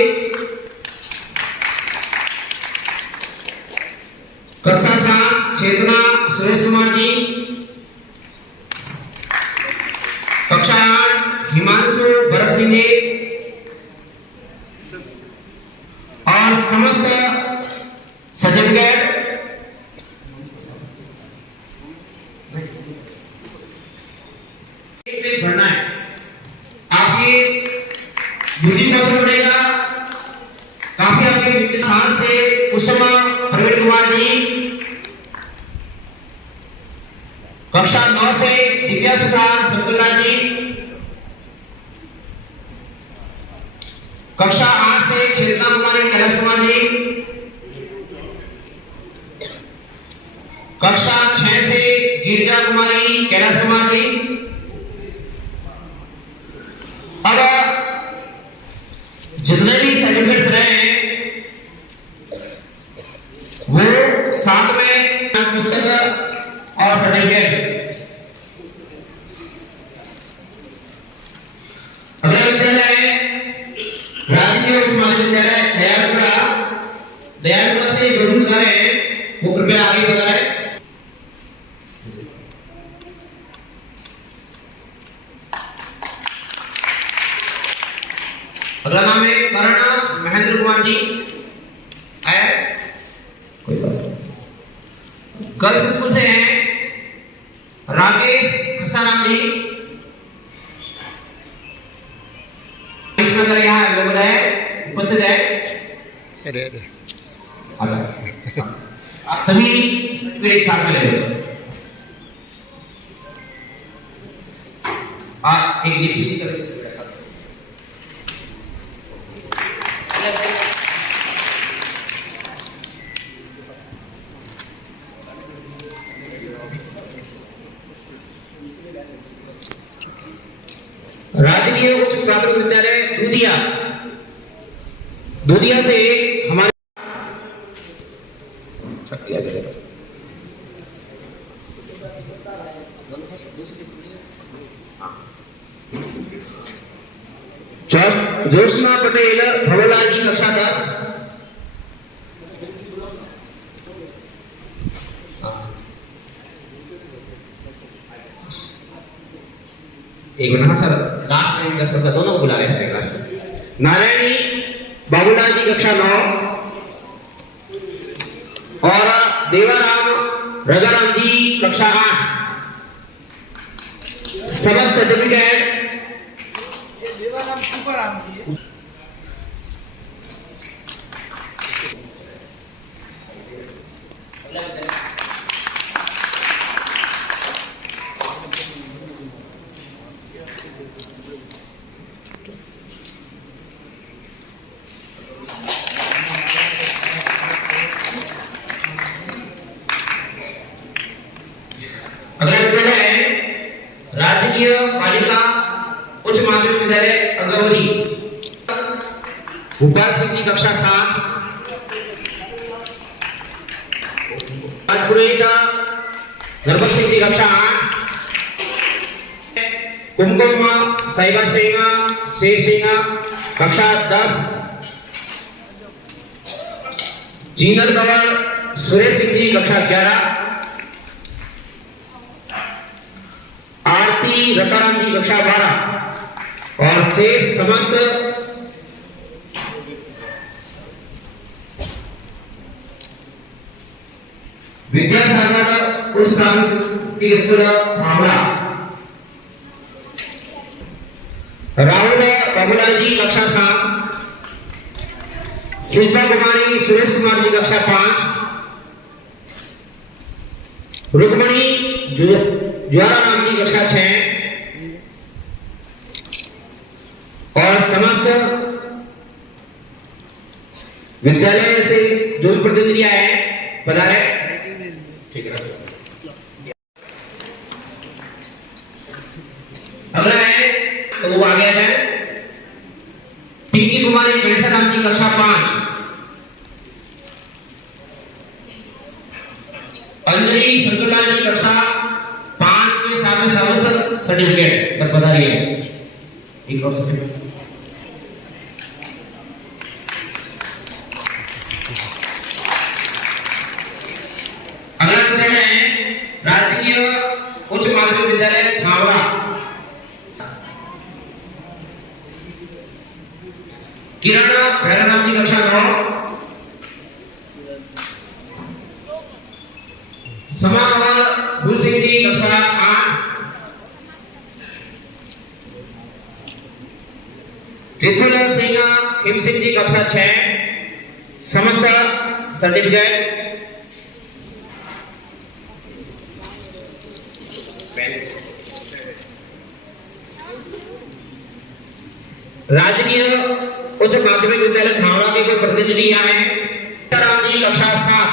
कक्षा 7। चेतना सुरेश कुमार जी कक्षा 8। हिमांशु भरत सिंह जी और समस्त सर्टिफिकेट भरना है। आपकी बुद्धि कौशल बढ़ेगा काफी। आपके साथ से कुसुमा प्रवीण कुमार जी कक्षा 9 से दिव्या सुधा शंकरलाल जी कक्षा 8 से चेतना कुमारी कैलाश कुमार जी कक्षा 6 से गिरजा कुमारी कैलाश कुमार जी। अब जितने भी सर्टिफिकेट्स रहे हैं वो साथ में पुस्तक और सर्टिफिकेट। अगला विद्यालय है राजकीय उच्च माध्यमिक विद्यालय दयालपुरा से जो भी पधारे हैं वो कृपया आगे पधारे। अगला नाम है करण महेंद्र कुमार जी आए। गर्ल्स स्कूल से हैं राकेश खसाराम जी। अगर यहाँ अवेलेबल है उपस्थित है। अच्छा आप सभी एक साथ में ले लो। आप एक लिपस्टिक कर सकते हैं। राजकीय उच्च प्राथमिक विद्यालय दूधिया से हमारे जोशना पटेल भवलाल जी कक्षा 10। एक मिनट सर लास्ट टाइम का सबका दोनों को बुला रहे हैं लास्ट। नारायणी बाबूलाल जी कक्षा 9। और देवाराम राजाराम जी कक्षा 8 समस्त सर्टिफिकेट। देवाराम तुकाराम जी अगला विद्यालय है राजकीय बालिका उच्च माध्यमिक विद्यालय अंगवरी, भूपाल सिंह जी कक्षा 7, राजपुरोहित नरपत सिंह जी कक्षा 8, कुमकुम साहिबा सिंह शेर सिंह कक्षा 10, जीनल कंवर सुरेश सिंह जी कक्षा 11, आरती रताराम जी कक्षा 12 और शेष समस्त विद्यासागर उच्च प्राथमिक स्कूल भावड़ा, राहुल बाबूलाल जी कक्षा 7, शिल्पा कुमारी सुरेश कुमार जी कक्षा 5, रुक्मणी ज्वाराराम जी कक्षा 6 और समस्त विद्यालय से जो भी प्रतिनिधि आए हैं पधारे। ठीक है, अगला है तो वो आ गया है पिंकी कुमारी गणेशाराम जी कक्षा 5, अंजलि शंकरलाल जी कक्षा 5 के साथ में समस्त सर्टिफिकेट सब बता रही है। एक और सर्टिफिकेट अगला विद्यालय है राजकीय उच्च माध्यमिक विद्यालय थावड़ा, किरण भैरवनाम जी कक्षा 9, समानवर भूल सिंह जी कक्षा 8, ऋतुल सिंह हिम सिंह जी कक्षा 6 समस्त सर्टिफिकेट। राजकीय उच्च माध्यमिक विद्यालय थावड़ा के कोई प्रतिनिधि आए हैं। राम जी कक्षा 7,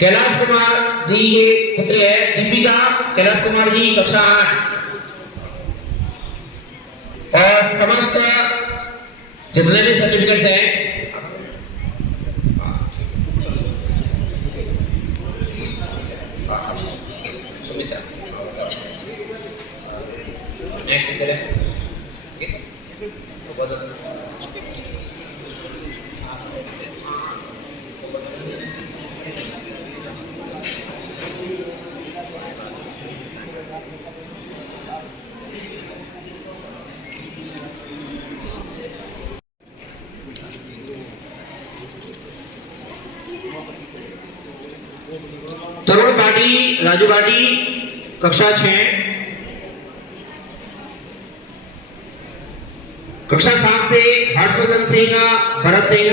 कैलाश कुमार जी के पुत्र है दीपिका कैलाश कुमार जी कक्षा 8 और समस्त जितने भी सर्टिफिकेट्स हैं सुमित्रा। नेक्स्ट विद्यालय तरुण बाटी राजू बाटी कक्षा 6, कक्षा 7 से हर्षवर्धन सिंह भरत सिंह,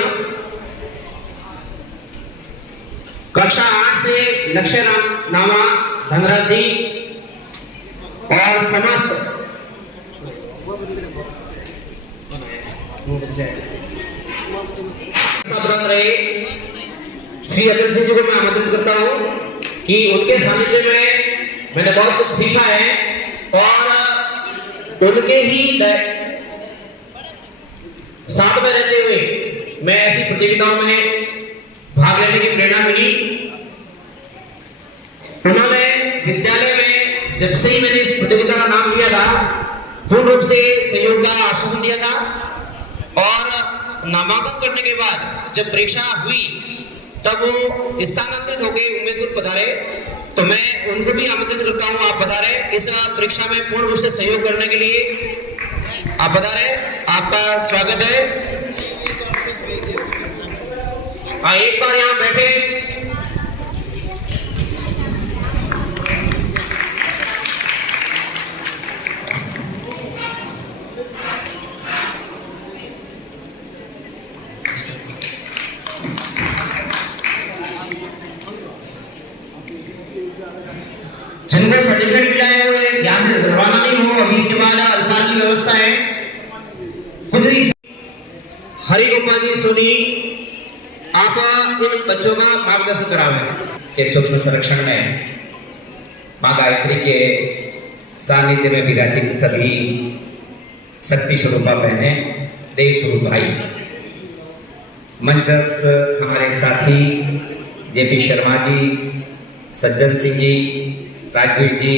कक्षा 8 से लक्ष्य नामा धनराज जी और समस्त प्रधान रहे श्री अचल सिंह जी को मैं आमंत्रित करता हूं कि उनके सानिध्य में मैंने बहुत कुछ सीखा है और उनके ही साथ में रहते हुए मैं ऐसी प्रतियोगिताओं में भाग लेने की प्रेरणा मिली। उन्होंने विद्यालय में जब से ही मैंने इस प्रतियोगिता का नाम लिया था पूर्ण रूप से सहयोग का आश्वासन दिया था और नामांकन करने के बाद जब परीक्षा हुई तब वो स्थानांतरित होकर उम्मीदपुर पधारे, तो मैं उनको भी आमंत्रित करता हूं आप पधारे इस परीक्षा में पूर्ण रूप से सहयोग करने के लिए। आप पधारे, आपका स्वागत है। एक बार यहाँ बैठे। जिनको सर्टिफिकेट मिला है वो यहाँ से रवाना नहीं हो। अभी इसके बाद अल्पार की व्यवस्था है। कुछ हरि गोपाल जी सोनी, आप इन बच्चों का मार्गदर्शन करावें। इस सूक्ष्म संरक्षण में माँ गायत्री के सानिध्य में विराजित सभी शक्ति स्वरूपा बहने, देव स्वरूप भाई, मंचस्थ हमारे साथी जेपी शर्मा जी, सज्जन सिंह जी, राजवीर जी,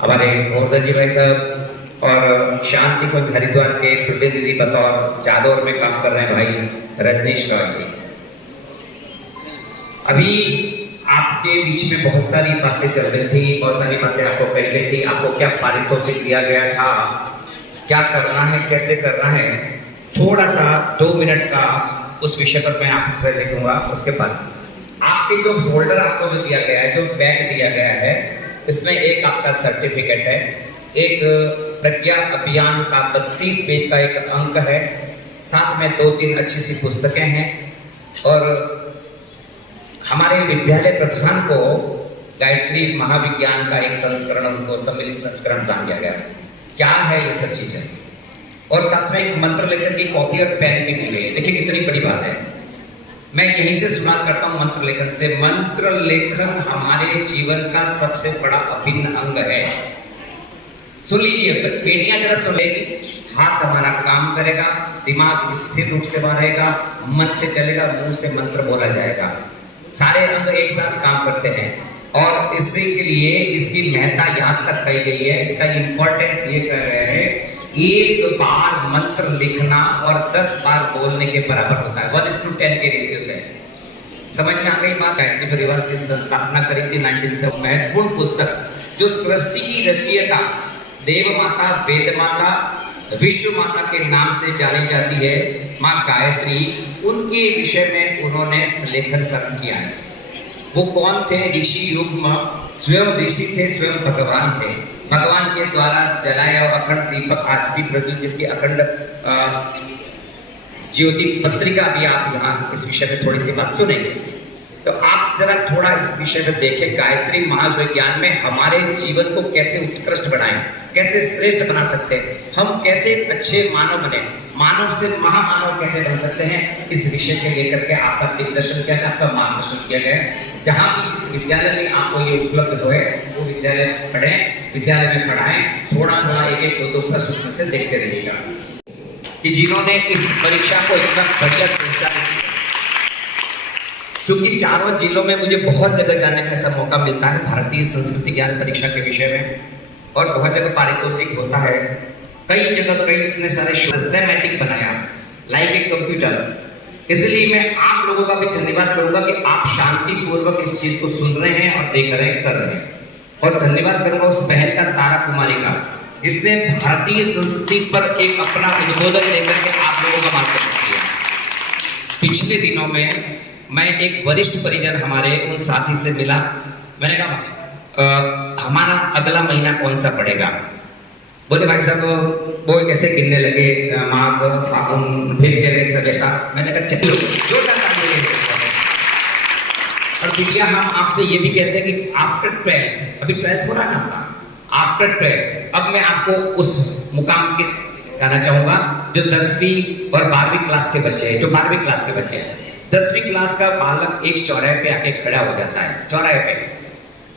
हमारे गोवर्धन जी भाई साहब और शांति को हरिद्वार के प्रतिनिधि बतौर जादौर में काम कर रहे हैं भाई रजनीश राव जी। अभी आपके बीच में बहुत सारी बातें चल रही थी, बहुत सारी बातें आपको कही गई थी। आपको क्या पारितोषिक दिया गया था, क्या करना है, कैसे करना है, थोड़ा सा 2 मिनट का उस विषय पर मैं आपसे लिखूंगा। उसके बाद आपके जो फोल्डर आपको जो दिया गया है, जो बैग दिया गया है, इसमें एक आपका सर्टिफिकेट है, एक प्रज्ञा अभियान का 32 पेज का एक अंक है, साथ में 2-3 अच्छी सी पुस्तकें हैं और हमारे विद्यालय प्रधान को गायत्री महाविज्ञान का एक संस्करण, उनको सम्मिलित संस्करण दान किया गया। क्या है ये सब चीजें, और साथ में एक मंत्र लेखन की कॉपी और पेन भी दी गई है। देखिए कितनी बड़ी बात है। मैं यहीं से शुरुआत करता हूँ मंत्र लेखन से। मंत्र लेखन हमारे जीवन का सबसे बड़ा अभिन्न अंग है। सुन लीजिए, बेटियां जरा सुन लेगी। हाथ हमारा काम करेगा, दिमाग स्थिर रूप से रहेगा, मन से चलेगा, मुंह से मंत्र बोला जाएगा, सारे अंग एक साथ काम करते हैं। और इसी के लिए इसकी महत्ता यहाँ तक कही गई है। इसका इंपॉर्टेंस ये कह रहे हैं, एक बार मंत्र लिखना और 10 बार बोलने के बराबर होता है। 1:10 के रेशियो से। समझ में आ गई बात। गायत्री परिवार की स्थापना करी थी 1907। महत्वपूर्ण पुस्तक जो सृष्टि की रचयिता देव माता, वेद माता, विश्व माता के नाम से जानी जाती है, माँ गायत्री, उनके विषय में उन्होंने लेखन किया है। वो कौन थे? ऋषि युग में स्वयं ऋषि थे, स्वयं भगवान थे। भगवान के द्वारा जलाया हुआ अखंड दीपक आज भी प्रज्वलित, जिसकी अखंड ज्योति पत्रिका भी आप यहाँ इस विषय में थोड़ी सी बात सुनेंगे। तो आप जरा थोड़ा इस विषय में देखें, गायत्री महाविज्ञान में हमारे जीवन को कैसे उत्कृष्ट बनाएं, कैसे श्रेष्ठ बना सकते हैं, हम कैसे अच्छे मानव बने, मानव से महामानव कैसे बन सकते हैं। इस विषय के लेकर के आपका दिग्दर्शन किया गया, आपका मार्गदर्शन किया गया। जहाँ भी जिस विद्यालय में आपको ये उपलब्ध हो वो विद्यालय पढ़ें, विद्यालय में पढ़ाएं। थोड़ा थोड़ा एक 2 प्रश्न उसमें से देखते रहिएगा कि जिन्होंने इस परीक्षा को इतना बढ़िया संचालित किया। चूंकि चारों जिलों में मुझे बहुत जगह जाने का ऐसा मौका मिलता है भारतीय संस्कृति ज्ञान परीक्षा के विषय में, और बहुत जगह पारितोषिक होता है। कई जगह कई इतने सारे सिस्टमैटिक बनाया लाइक एक कंप्यूटर। इसलिए मैं आप लोगों का भी धन्यवाद करूंगा कि आप शांतिपूर्वक इस चीज को सुन रहे हैं और देख रहे हैं, कर रहे हैं। और धन्यवाद करूंगा उस बहन का, तारा कुमारी का, जिसने भारतीय संस्कृति पर एक अपना उद्बोधन लेकर के आप लोगों का मार्गदर्शन किया। पिछले दिनों में मैं एक वरिष्ठ परिजन हमारे उन साथी से मिला। मैंने कहा हमारा अगला महीना कौन सा पड़ेगा? बोले भाई साहब वो कैसे गिनने लगे, माघ, फागुन, फिर मैंने कहा चलो जोरदार ताली बजाइए। और बिटिया हम आपसे ये भी कहते हैं कि आफ्टर 12th, अभी 12th हो रहा है ना आपका, आफ्टर 12th अब मैं आपको उस मुकाम के कहना चाहूँगा जो 10वीं और 12वीं क्लास के बच्चे हैं, जो 12वीं क्लास के बच्चे हैं। 10वीं क्लास का बालक एक चौराहे पे आके खड़ा हो जाता है, चौराहे पे,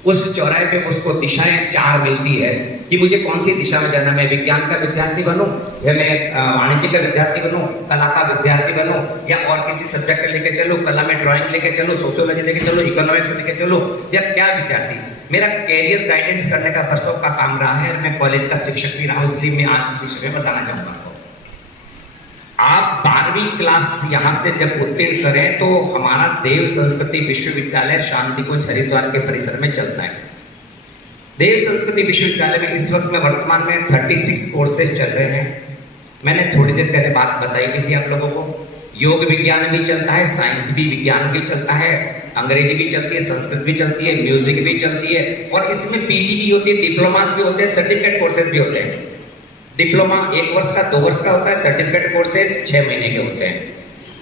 उस चौराहे पे उसको दिशाएं 4 मिलती है कि मुझे कौन सी दिशा में जाना, मैं विज्ञान का विद्यार्थी बनूं या मैं वाणिज्य का विद्यार्थी बनूं, कला का विद्यार्थी बनूं, या और किसी सब्जेक्ट लेके चलो, कला में ड्राइंग लेके चलो, सोशियोलॉजी लेके चलो, इकोनॉमिक्स लेके चलो, या क्या विद्यार्थी। मेरा कैरियर गाइडेंस करने का बरसों का काम रहा है, मैं कॉलेज का शिक्षक भी रहा हूँ, इसलिए मैं आज इस विषय में बताना चाहूँगा। आप 12वीं क्लास यहाँ से जब उत्तीर्ण करें तो हमारा देव संस्कृति विश्वविद्यालय शांतिकुंज हरिद्वार के परिसर में चलता है। देव संस्कृति विश्वविद्यालय में इस वक्त में वर्तमान में 36 कोर्सेज चल रहे हैं। मैंने थोड़ी देर पहले बात बताई भी थी आप लोगों को। योग विज्ञान भी चलता है, साइंस भी विज्ञान भी चलता है, अंग्रेजी भी चलती है, संस्कृत भी चलती है, म्यूजिक भी चलती है, और इसमें पीजी भी होती है, डिप्लोमास भी होते हैं, सर्टिफिकेट कोर्सेज भी होते हैं। डिप्लोमा 1 वर्ष का 2 वर्ष का होता है, सर्टिफिकेट कोर्सेज 6 महीने के होते हैं।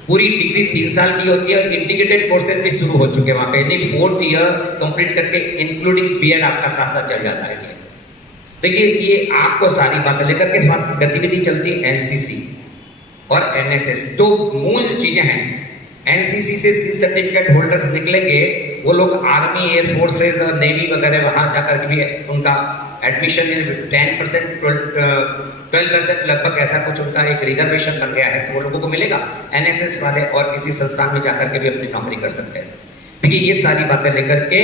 पूरी डिग्री 3 साल की होती है, और इंटीग्रेटेड कोर्सेज भी शुरू हो चुके हैं वहाँ पे, यानी 4th ईयर कंप्लीट करके इंक्लूडिंग बीएड आपका साथ साथ चल जाता है। देखिए ये आपको सारी बातें लेकर के गतिविधि चलती है एनसीसी और एनएसएस, 2 मूल चीजें हैं। एनसीसी से सी सर्टिफिकेट होल्डर्स निकलेंगे, वो लोग आर्मी, एयरफोर्सेज और नेवी वगैरह वहाँ जाकर के भी उनका एडमिशन 10%, 12% लगभग ऐसा कुछ उनका एक रिजर्वेशन बन गया है, तो वो लोगों को मिलेगा। एनएसएस वाले और किसी संस्थान में जाकर के भी अपनी नौकरी कर सकते हैं। देखिए ये सारी बातें लेकर के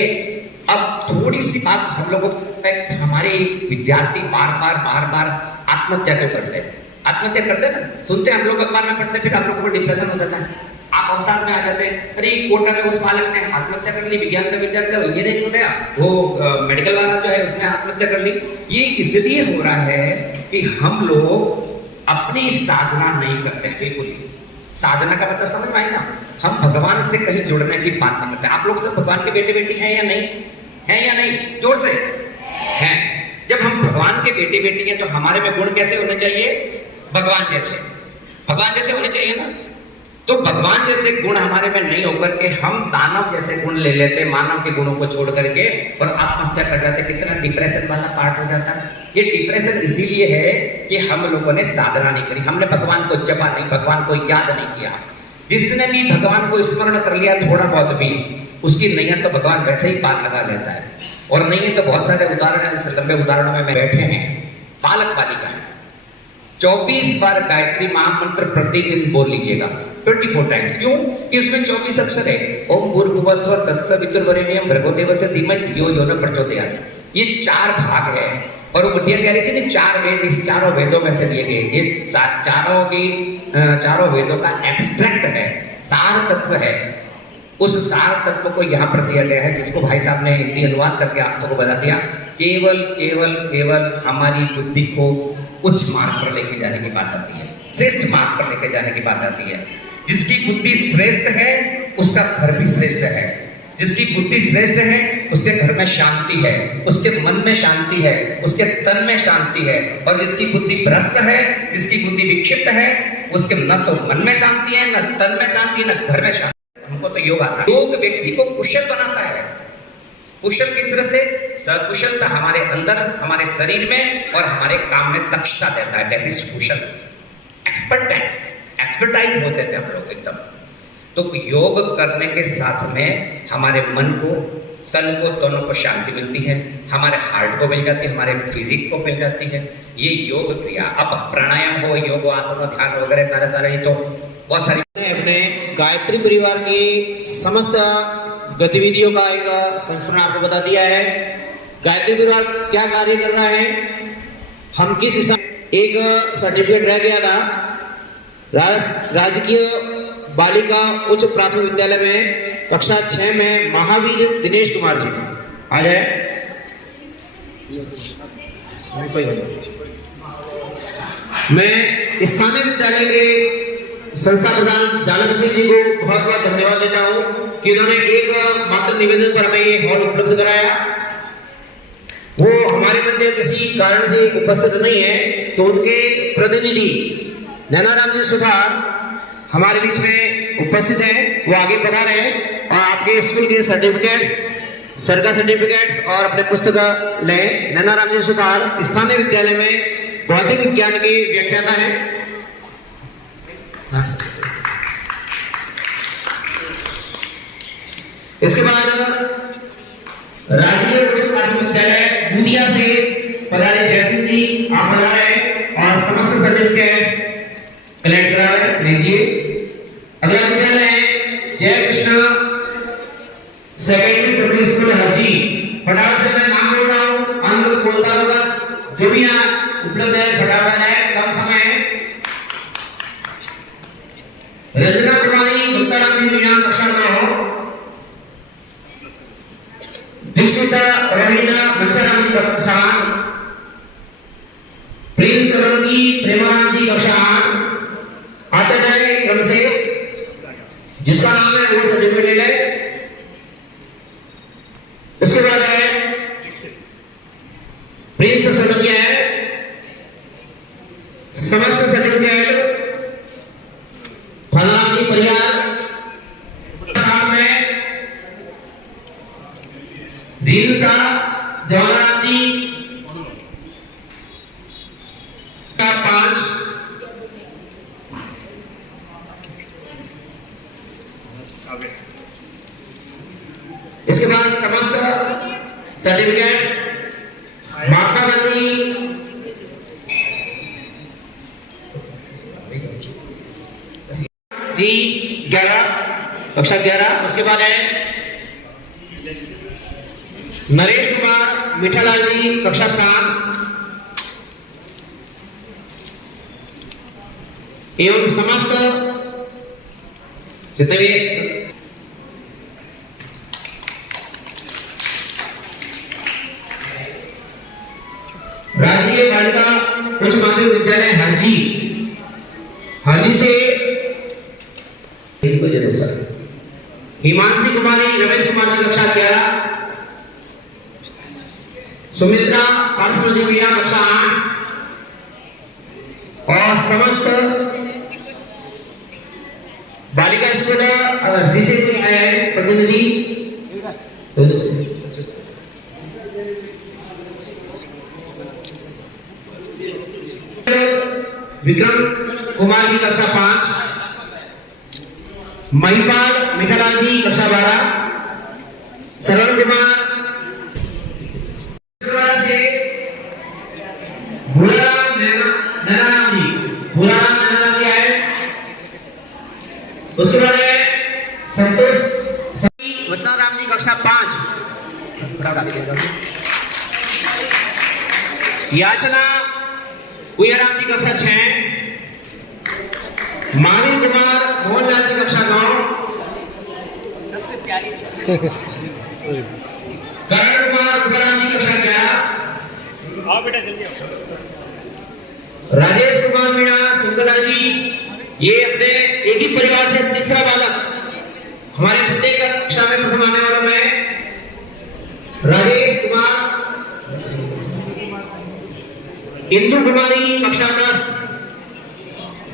अब थोड़ी सी बात हम लोगों को, हमारे विद्यार्थी बार बार आत्महत्या क्यों करते हैं? आत्महत्या करते हैं ना, सुनते हैं हम लोग अखबार में पढ़ते हैं, फिर आप लोगों को डिप्रेशन हो जाता है, आप अवसाद में आ जाते हैं। अरे कोटा में उस बालक ने आत्महत्या कर ली, विज्ञान का विद्यार्थी इंजीनियरिंग हो गया, वो मेडिकल वाला जो है उसने आत्महत्या कर ली। ये इसलिए हो रहा है कि हम लोग अपनी साधना नहीं करते हैं। बिल्कुल ही साधना का मतलब समझ में आए ना, हम भगवान से कहीं जुड़ने की बात नहीं करते। आप लोग सब भगवान के बेटे बेटी हैं या नहीं? हैं या नहीं? जोर से हैं। जब हम भगवान के बेटे बेटी हैं तो हमारे में गुण कैसे होने चाहिए? भगवान जैसे होने चाहिए ना। तो भगवान जैसे गुण हमारे में नहीं होकर के हम दानव जैसे गुण ले लेते, मानव के गुणों को छोड़ करके, और आत्महत्या कर जाते। कितना डिप्रेशन वाला पार्ट हो जाता है। ये डिप्रेशन इसीलिए है कि हम लोगों ने साधना नहीं करी, हमने भगवान को जपा नहीं, भगवान को याद नहीं किया। जिसने भी भगवान को स्मरण कर लिया थोड़ा बहुत भी, उसकी नैया तो भगवान वैसे ही पार लगा लेता है। और नहीं है तो बहुत सारे उदाहरण है, लंबे उदाहरणों में बैठे हैं। बालक बालिका 24 बार गायत्री महामंत्र प्रतिदिन बोल लीजिएगा, 24 टाइम्स। क्यों? कि उसमें 24 अक्षर है। ओम भूर्भुवस्सुवः तस्य वितुर्वरेण्यं भर्गो देवस्य धीमहि धियो यो न प्रचोदयात्। ये 4 भाग है। और वो गुड्डिया कह रही थी ना 4 वेद, इस 4 वेदों में से लिए गए। इस चारों वेदों का एक्सट्रैक्ट है, सार तत्व है। उस सार तत्व को यहाँ पर दिया गया है, जिसको भाई साहब ने हिंदी अनुवाद करके आप लोगों को बता दिया। केवल हमारी बुद्धि को उच्च मार्ग पर लेके जाने की बात आती है, श्रेष्ठ मार्ग पर लेके जाने की बात आती है। जिसकी बुद्धि श्रेष्ठ है उसका घर भी श्रेष्ठ है। जिसकी बुद्धि श्रेष्ठ है उसके घर में शांति है, उसके मन में शांति है, उसके तन में शांति है। और जिसकी बुद्धि भ्रष्ट है, जिसकी बुद्धि विक्षिप्त है, उसके न तो मन में शांति है, न तन में शांति, न घर में शांति। हमको तो योग आता है। योग व्यक्ति को कुशल बनाता है। कुशल किस तरह से? सकुशलता हमारे अंदर, हमारे शरीर में और हमारे काम में दक्षता देता है। That is Kusal. एक्सपर्टाइज होते थे हम लोग एकदम। तो योग करने के साथ में हमारे मन को, तन को, दोनों को शांति मिलती है, हमारे हार्ट को मिल जाती है, हमारे फिजिक को मिल जाती है। ये योग क्रिया। अब प्राणायाम हो, योग आसन हो, ध्यान वगैरह सारे ये तो बहुत सारी अपने गायत्री परिवार की समस्त गतिविधियों का एक संस्मरण आपको बता दिया है। गायत्री परिवार क्या कार्य कर रहा है, हम किस दिशा। एक सर्टिफिकेट रह गया था राजकीय बालिका उच्च प्राथमिक विद्यालय में कक्षा 6 में महावीर दिनेश कुमार जी आ जाए। मैं स्थानीय विद्यालय के संस्था प्रधान जालम सिंह जी को बहुत बहुत धन्यवाद देता हूं कि उन्होंने एक मात्र निवेदन पर हमें ये हॉल उपलब्ध कराया। वो हमारे मध्य किसी कारण से उपस्थित नहीं है, तो उनके प्रतिनिधि नैनाराम जी सुथार हमारे बीच में उपस्थित हैं। वो आगे पधारे हैं और आपके स्कूल के सर्टिफिकेट्स, सर का सर्टिफिकेट्स और अपने पुस्तक लें। नैनाराम जी सुथार स्थानीय विद्यालय में भौतिक विज्ञान के व्याख्याता हैं। इसके बाद राजकीय उच्च प्राथमिक विद्यालय बूदिया से पधारे जयसिंह जी, आप पधारे और समस्त सर्टिफिकेट्स कलेक्ट करावे लीजिए। अगला विद्यालय है जय Krishna secondary public school Harji. फटाफट से मैं नाम बोल रहा हूँ, अनुरोध बोलता होगा, जो भी यहाँ उपलब्ध है फटाफट आए, कम समय है। रंजना कुमारी गुप्ता राम जी मीना कक्षा 9, दीक्षिता रवीना बच्चाराम जी कक्षा 8, प्रिंस सोलंकी प्रेमाराम जी कक्षा 8। आता जाए क्रम से जिसका नाम है वो सर्टिफिकेट ले लें। उसके बाद है प्रिंस सर्टिफिकेट क्या है, समस्त सर्टिफिकेट फलाराम जी परिवार में रीलसा जवाहराम जी का 5 इसके बाद समस्त सर्टिफिकेट्स महात्मा गांधी जी 11 कक्षा 11। उसके बाद है नरेश कुमार मिठालाल जी कक्षा 7 एवं समस्त जितने भी राजकीय बालिका उच्च माध्यमिक विद्यालय हरजी से हिमांशी कुमारी रमेश कुमार जी कक्षा 11, सुमित्रा पार्श्व जी मीना कक्षा 8 और समस्त बालिका स्कूल हरजी से कोई आया है प्रतिनिधि विक्रम कुमार जी कक्षा 5, महिपाल मिठालाल जी कक्षा 12, सरवण कुमार से भूलाराम नैनाराम जी आए। उसके बाद है संतोष वचनाराम जी कक्षा 5, याचना कुयाराम जी कक्षा 6, महावीर कुमार मोहनलाल जी कक्षा 9, सबसे प्यारी करण कुमार उपाराम जी कक्षा 11, आओ बेटा जल्दी आओ। राजेश कुमार मीणा सुंदरलाल जी, ये अपने एक ही परिवार से तीसरा बालक हमारे प्रत्येक कक्षा में प्रथम आने वालों में राजेश कुमार, इंदु कुमारी कक्षा 10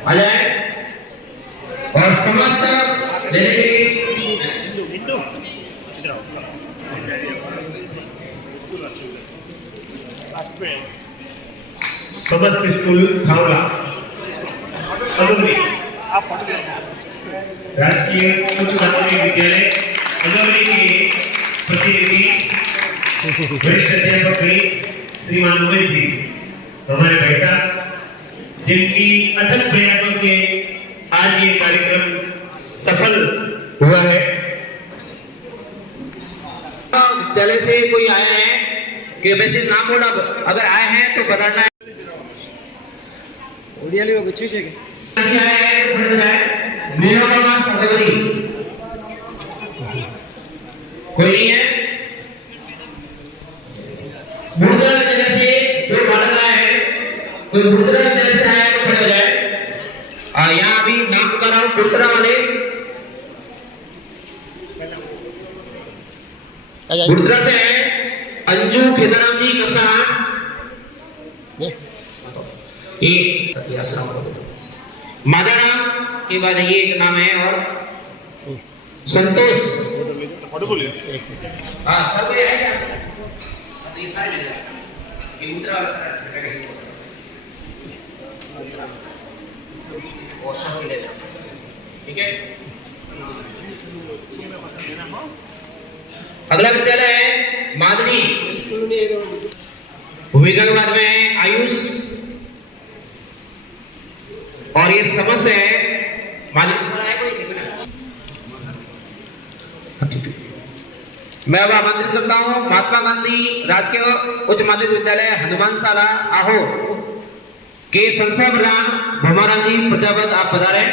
आ जाए और समस्त समस्त स्कूल थावला अदोरी राजकीय उच्च माध्यमिक विद्यालय अदोरी के प्रतिनिधि वरिष्ठ अध्यापक श्रीमान नोबेल जी हमारे भाई साहब, जिनकी अथक प्रयासों से आज ये कार्यक्रम सफल हुआ है। विद्यालय से कोई आए हैं कि वैसे नाम बोला, अगर आए हैं तो बताना है। ओडिया ले कुछ है क्या? नहीं आए हैं तो खड़े हो जाए। मीनोरमा सदवरी कोई नहीं है। बुड़दरा विद्यालय से जो बालक आए हैं, कोई बुड़दरा विद्यालय से आया तो खड़े हो जाए। यहाँ अभी नाम बता रहा हूँ बुड़दरा वाले। बुड़दरा से है अंजू खेदाराम जी कक्षा 8, मादाराम के बाद ये एक नाम है और संतोष। हाँ सब ये है क्या? ये सारे ले जाए। ये मुद्रा और सब ले जाए। ठीक है। अगला विद्यालय है मादनी। भूमिका के बाद में है आयुष और ये समस्त है मादनी। मैं अब आमंत्रित करता हूं महात्मा गांधी राजकीय उच्च माध्यमिक विद्यालय हनुमानशाला आहोर के संस्था प्रधान भमाराम जी प्रजापत, आप पधारे।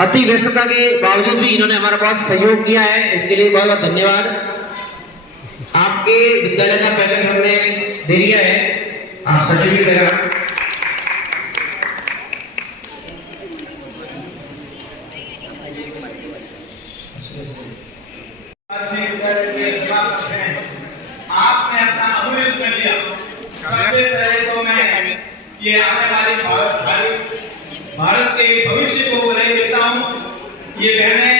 अति व्यस्तता के बावजूद भी इन्होंने हमारा बहुत सहयोग किया है, इसके लिए बहुत बहुत धन्यवाद। आपके विद्यालय का पैकेट हमने दे दिया है, आप सर्टिफिकेट वगैरह आने वाले भारत के भविष्य को बधाई देता हूँ। ये बहनें,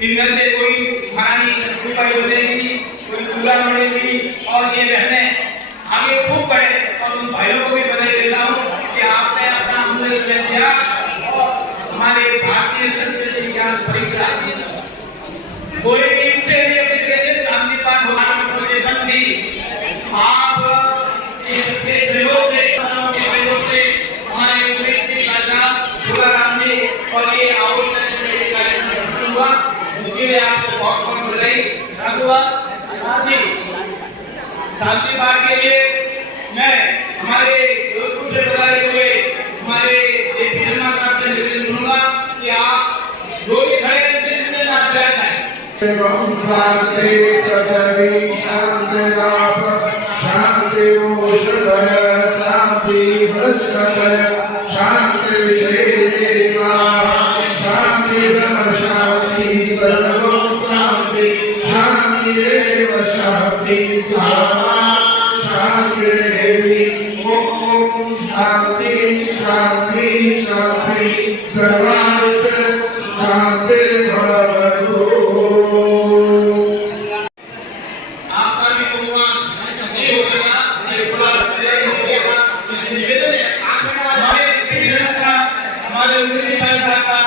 इनमें से कोई महारानी लक्ष्मीबाई बनेगी, कोई दुर्गा बनेगी, और ये बहनें आगे खूब बढ़े। और उन भाइयों को भी बधाई देता हूँ कि आपने अपना अमूल्य समय दिया और हमारे भारतीय संस्कृति ज्ञान परीक्षा कोई भी टूटे नहीं, अपनी तरह से शांति पाठ होना थी। आप इस सहयोग से हमारे पुलिस जी राजा तुलाराम जी और ये आउटलेट में ये कार्यक्रम सफल हुआ, उसके लिए आपको बहुत बहुत बधाई। साधुवाद। शांति पाठ के लिए मैं हमारे जोधपुर से बधाई हुए हमारे जेपी शर्मा साहब से निवेदन करूंगा कि आप जो भी खड़े हैं उनसे निवेदन आप जाए शांति पृथ्वी शांति आप शांति औषधय शांति बृहस्पतय शांति श्रीदेवा शांति ब्रह्म शांति सर्वं शांति शांतिरेव शांति सामा शांतिरेवि ओम शांति शांति शांति सर्वार्थ शांति भवतु। आपका भी बहुमान नहीं होगा, ये पूरा होगा। इस निवेदन है हमारे हमारे उन्नीस साल का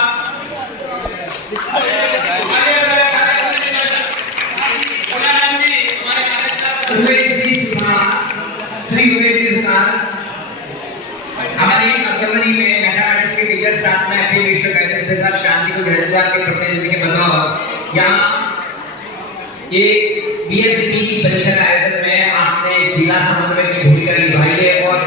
हमारे फरवरी में मैथमेटिक्स के टीचर साथ में अखिल विश्व गायत्री परिवार शांति को हरिद्वार के प्रतिनिधि के बतौर यहाँ एक बीएससी की परीक्षा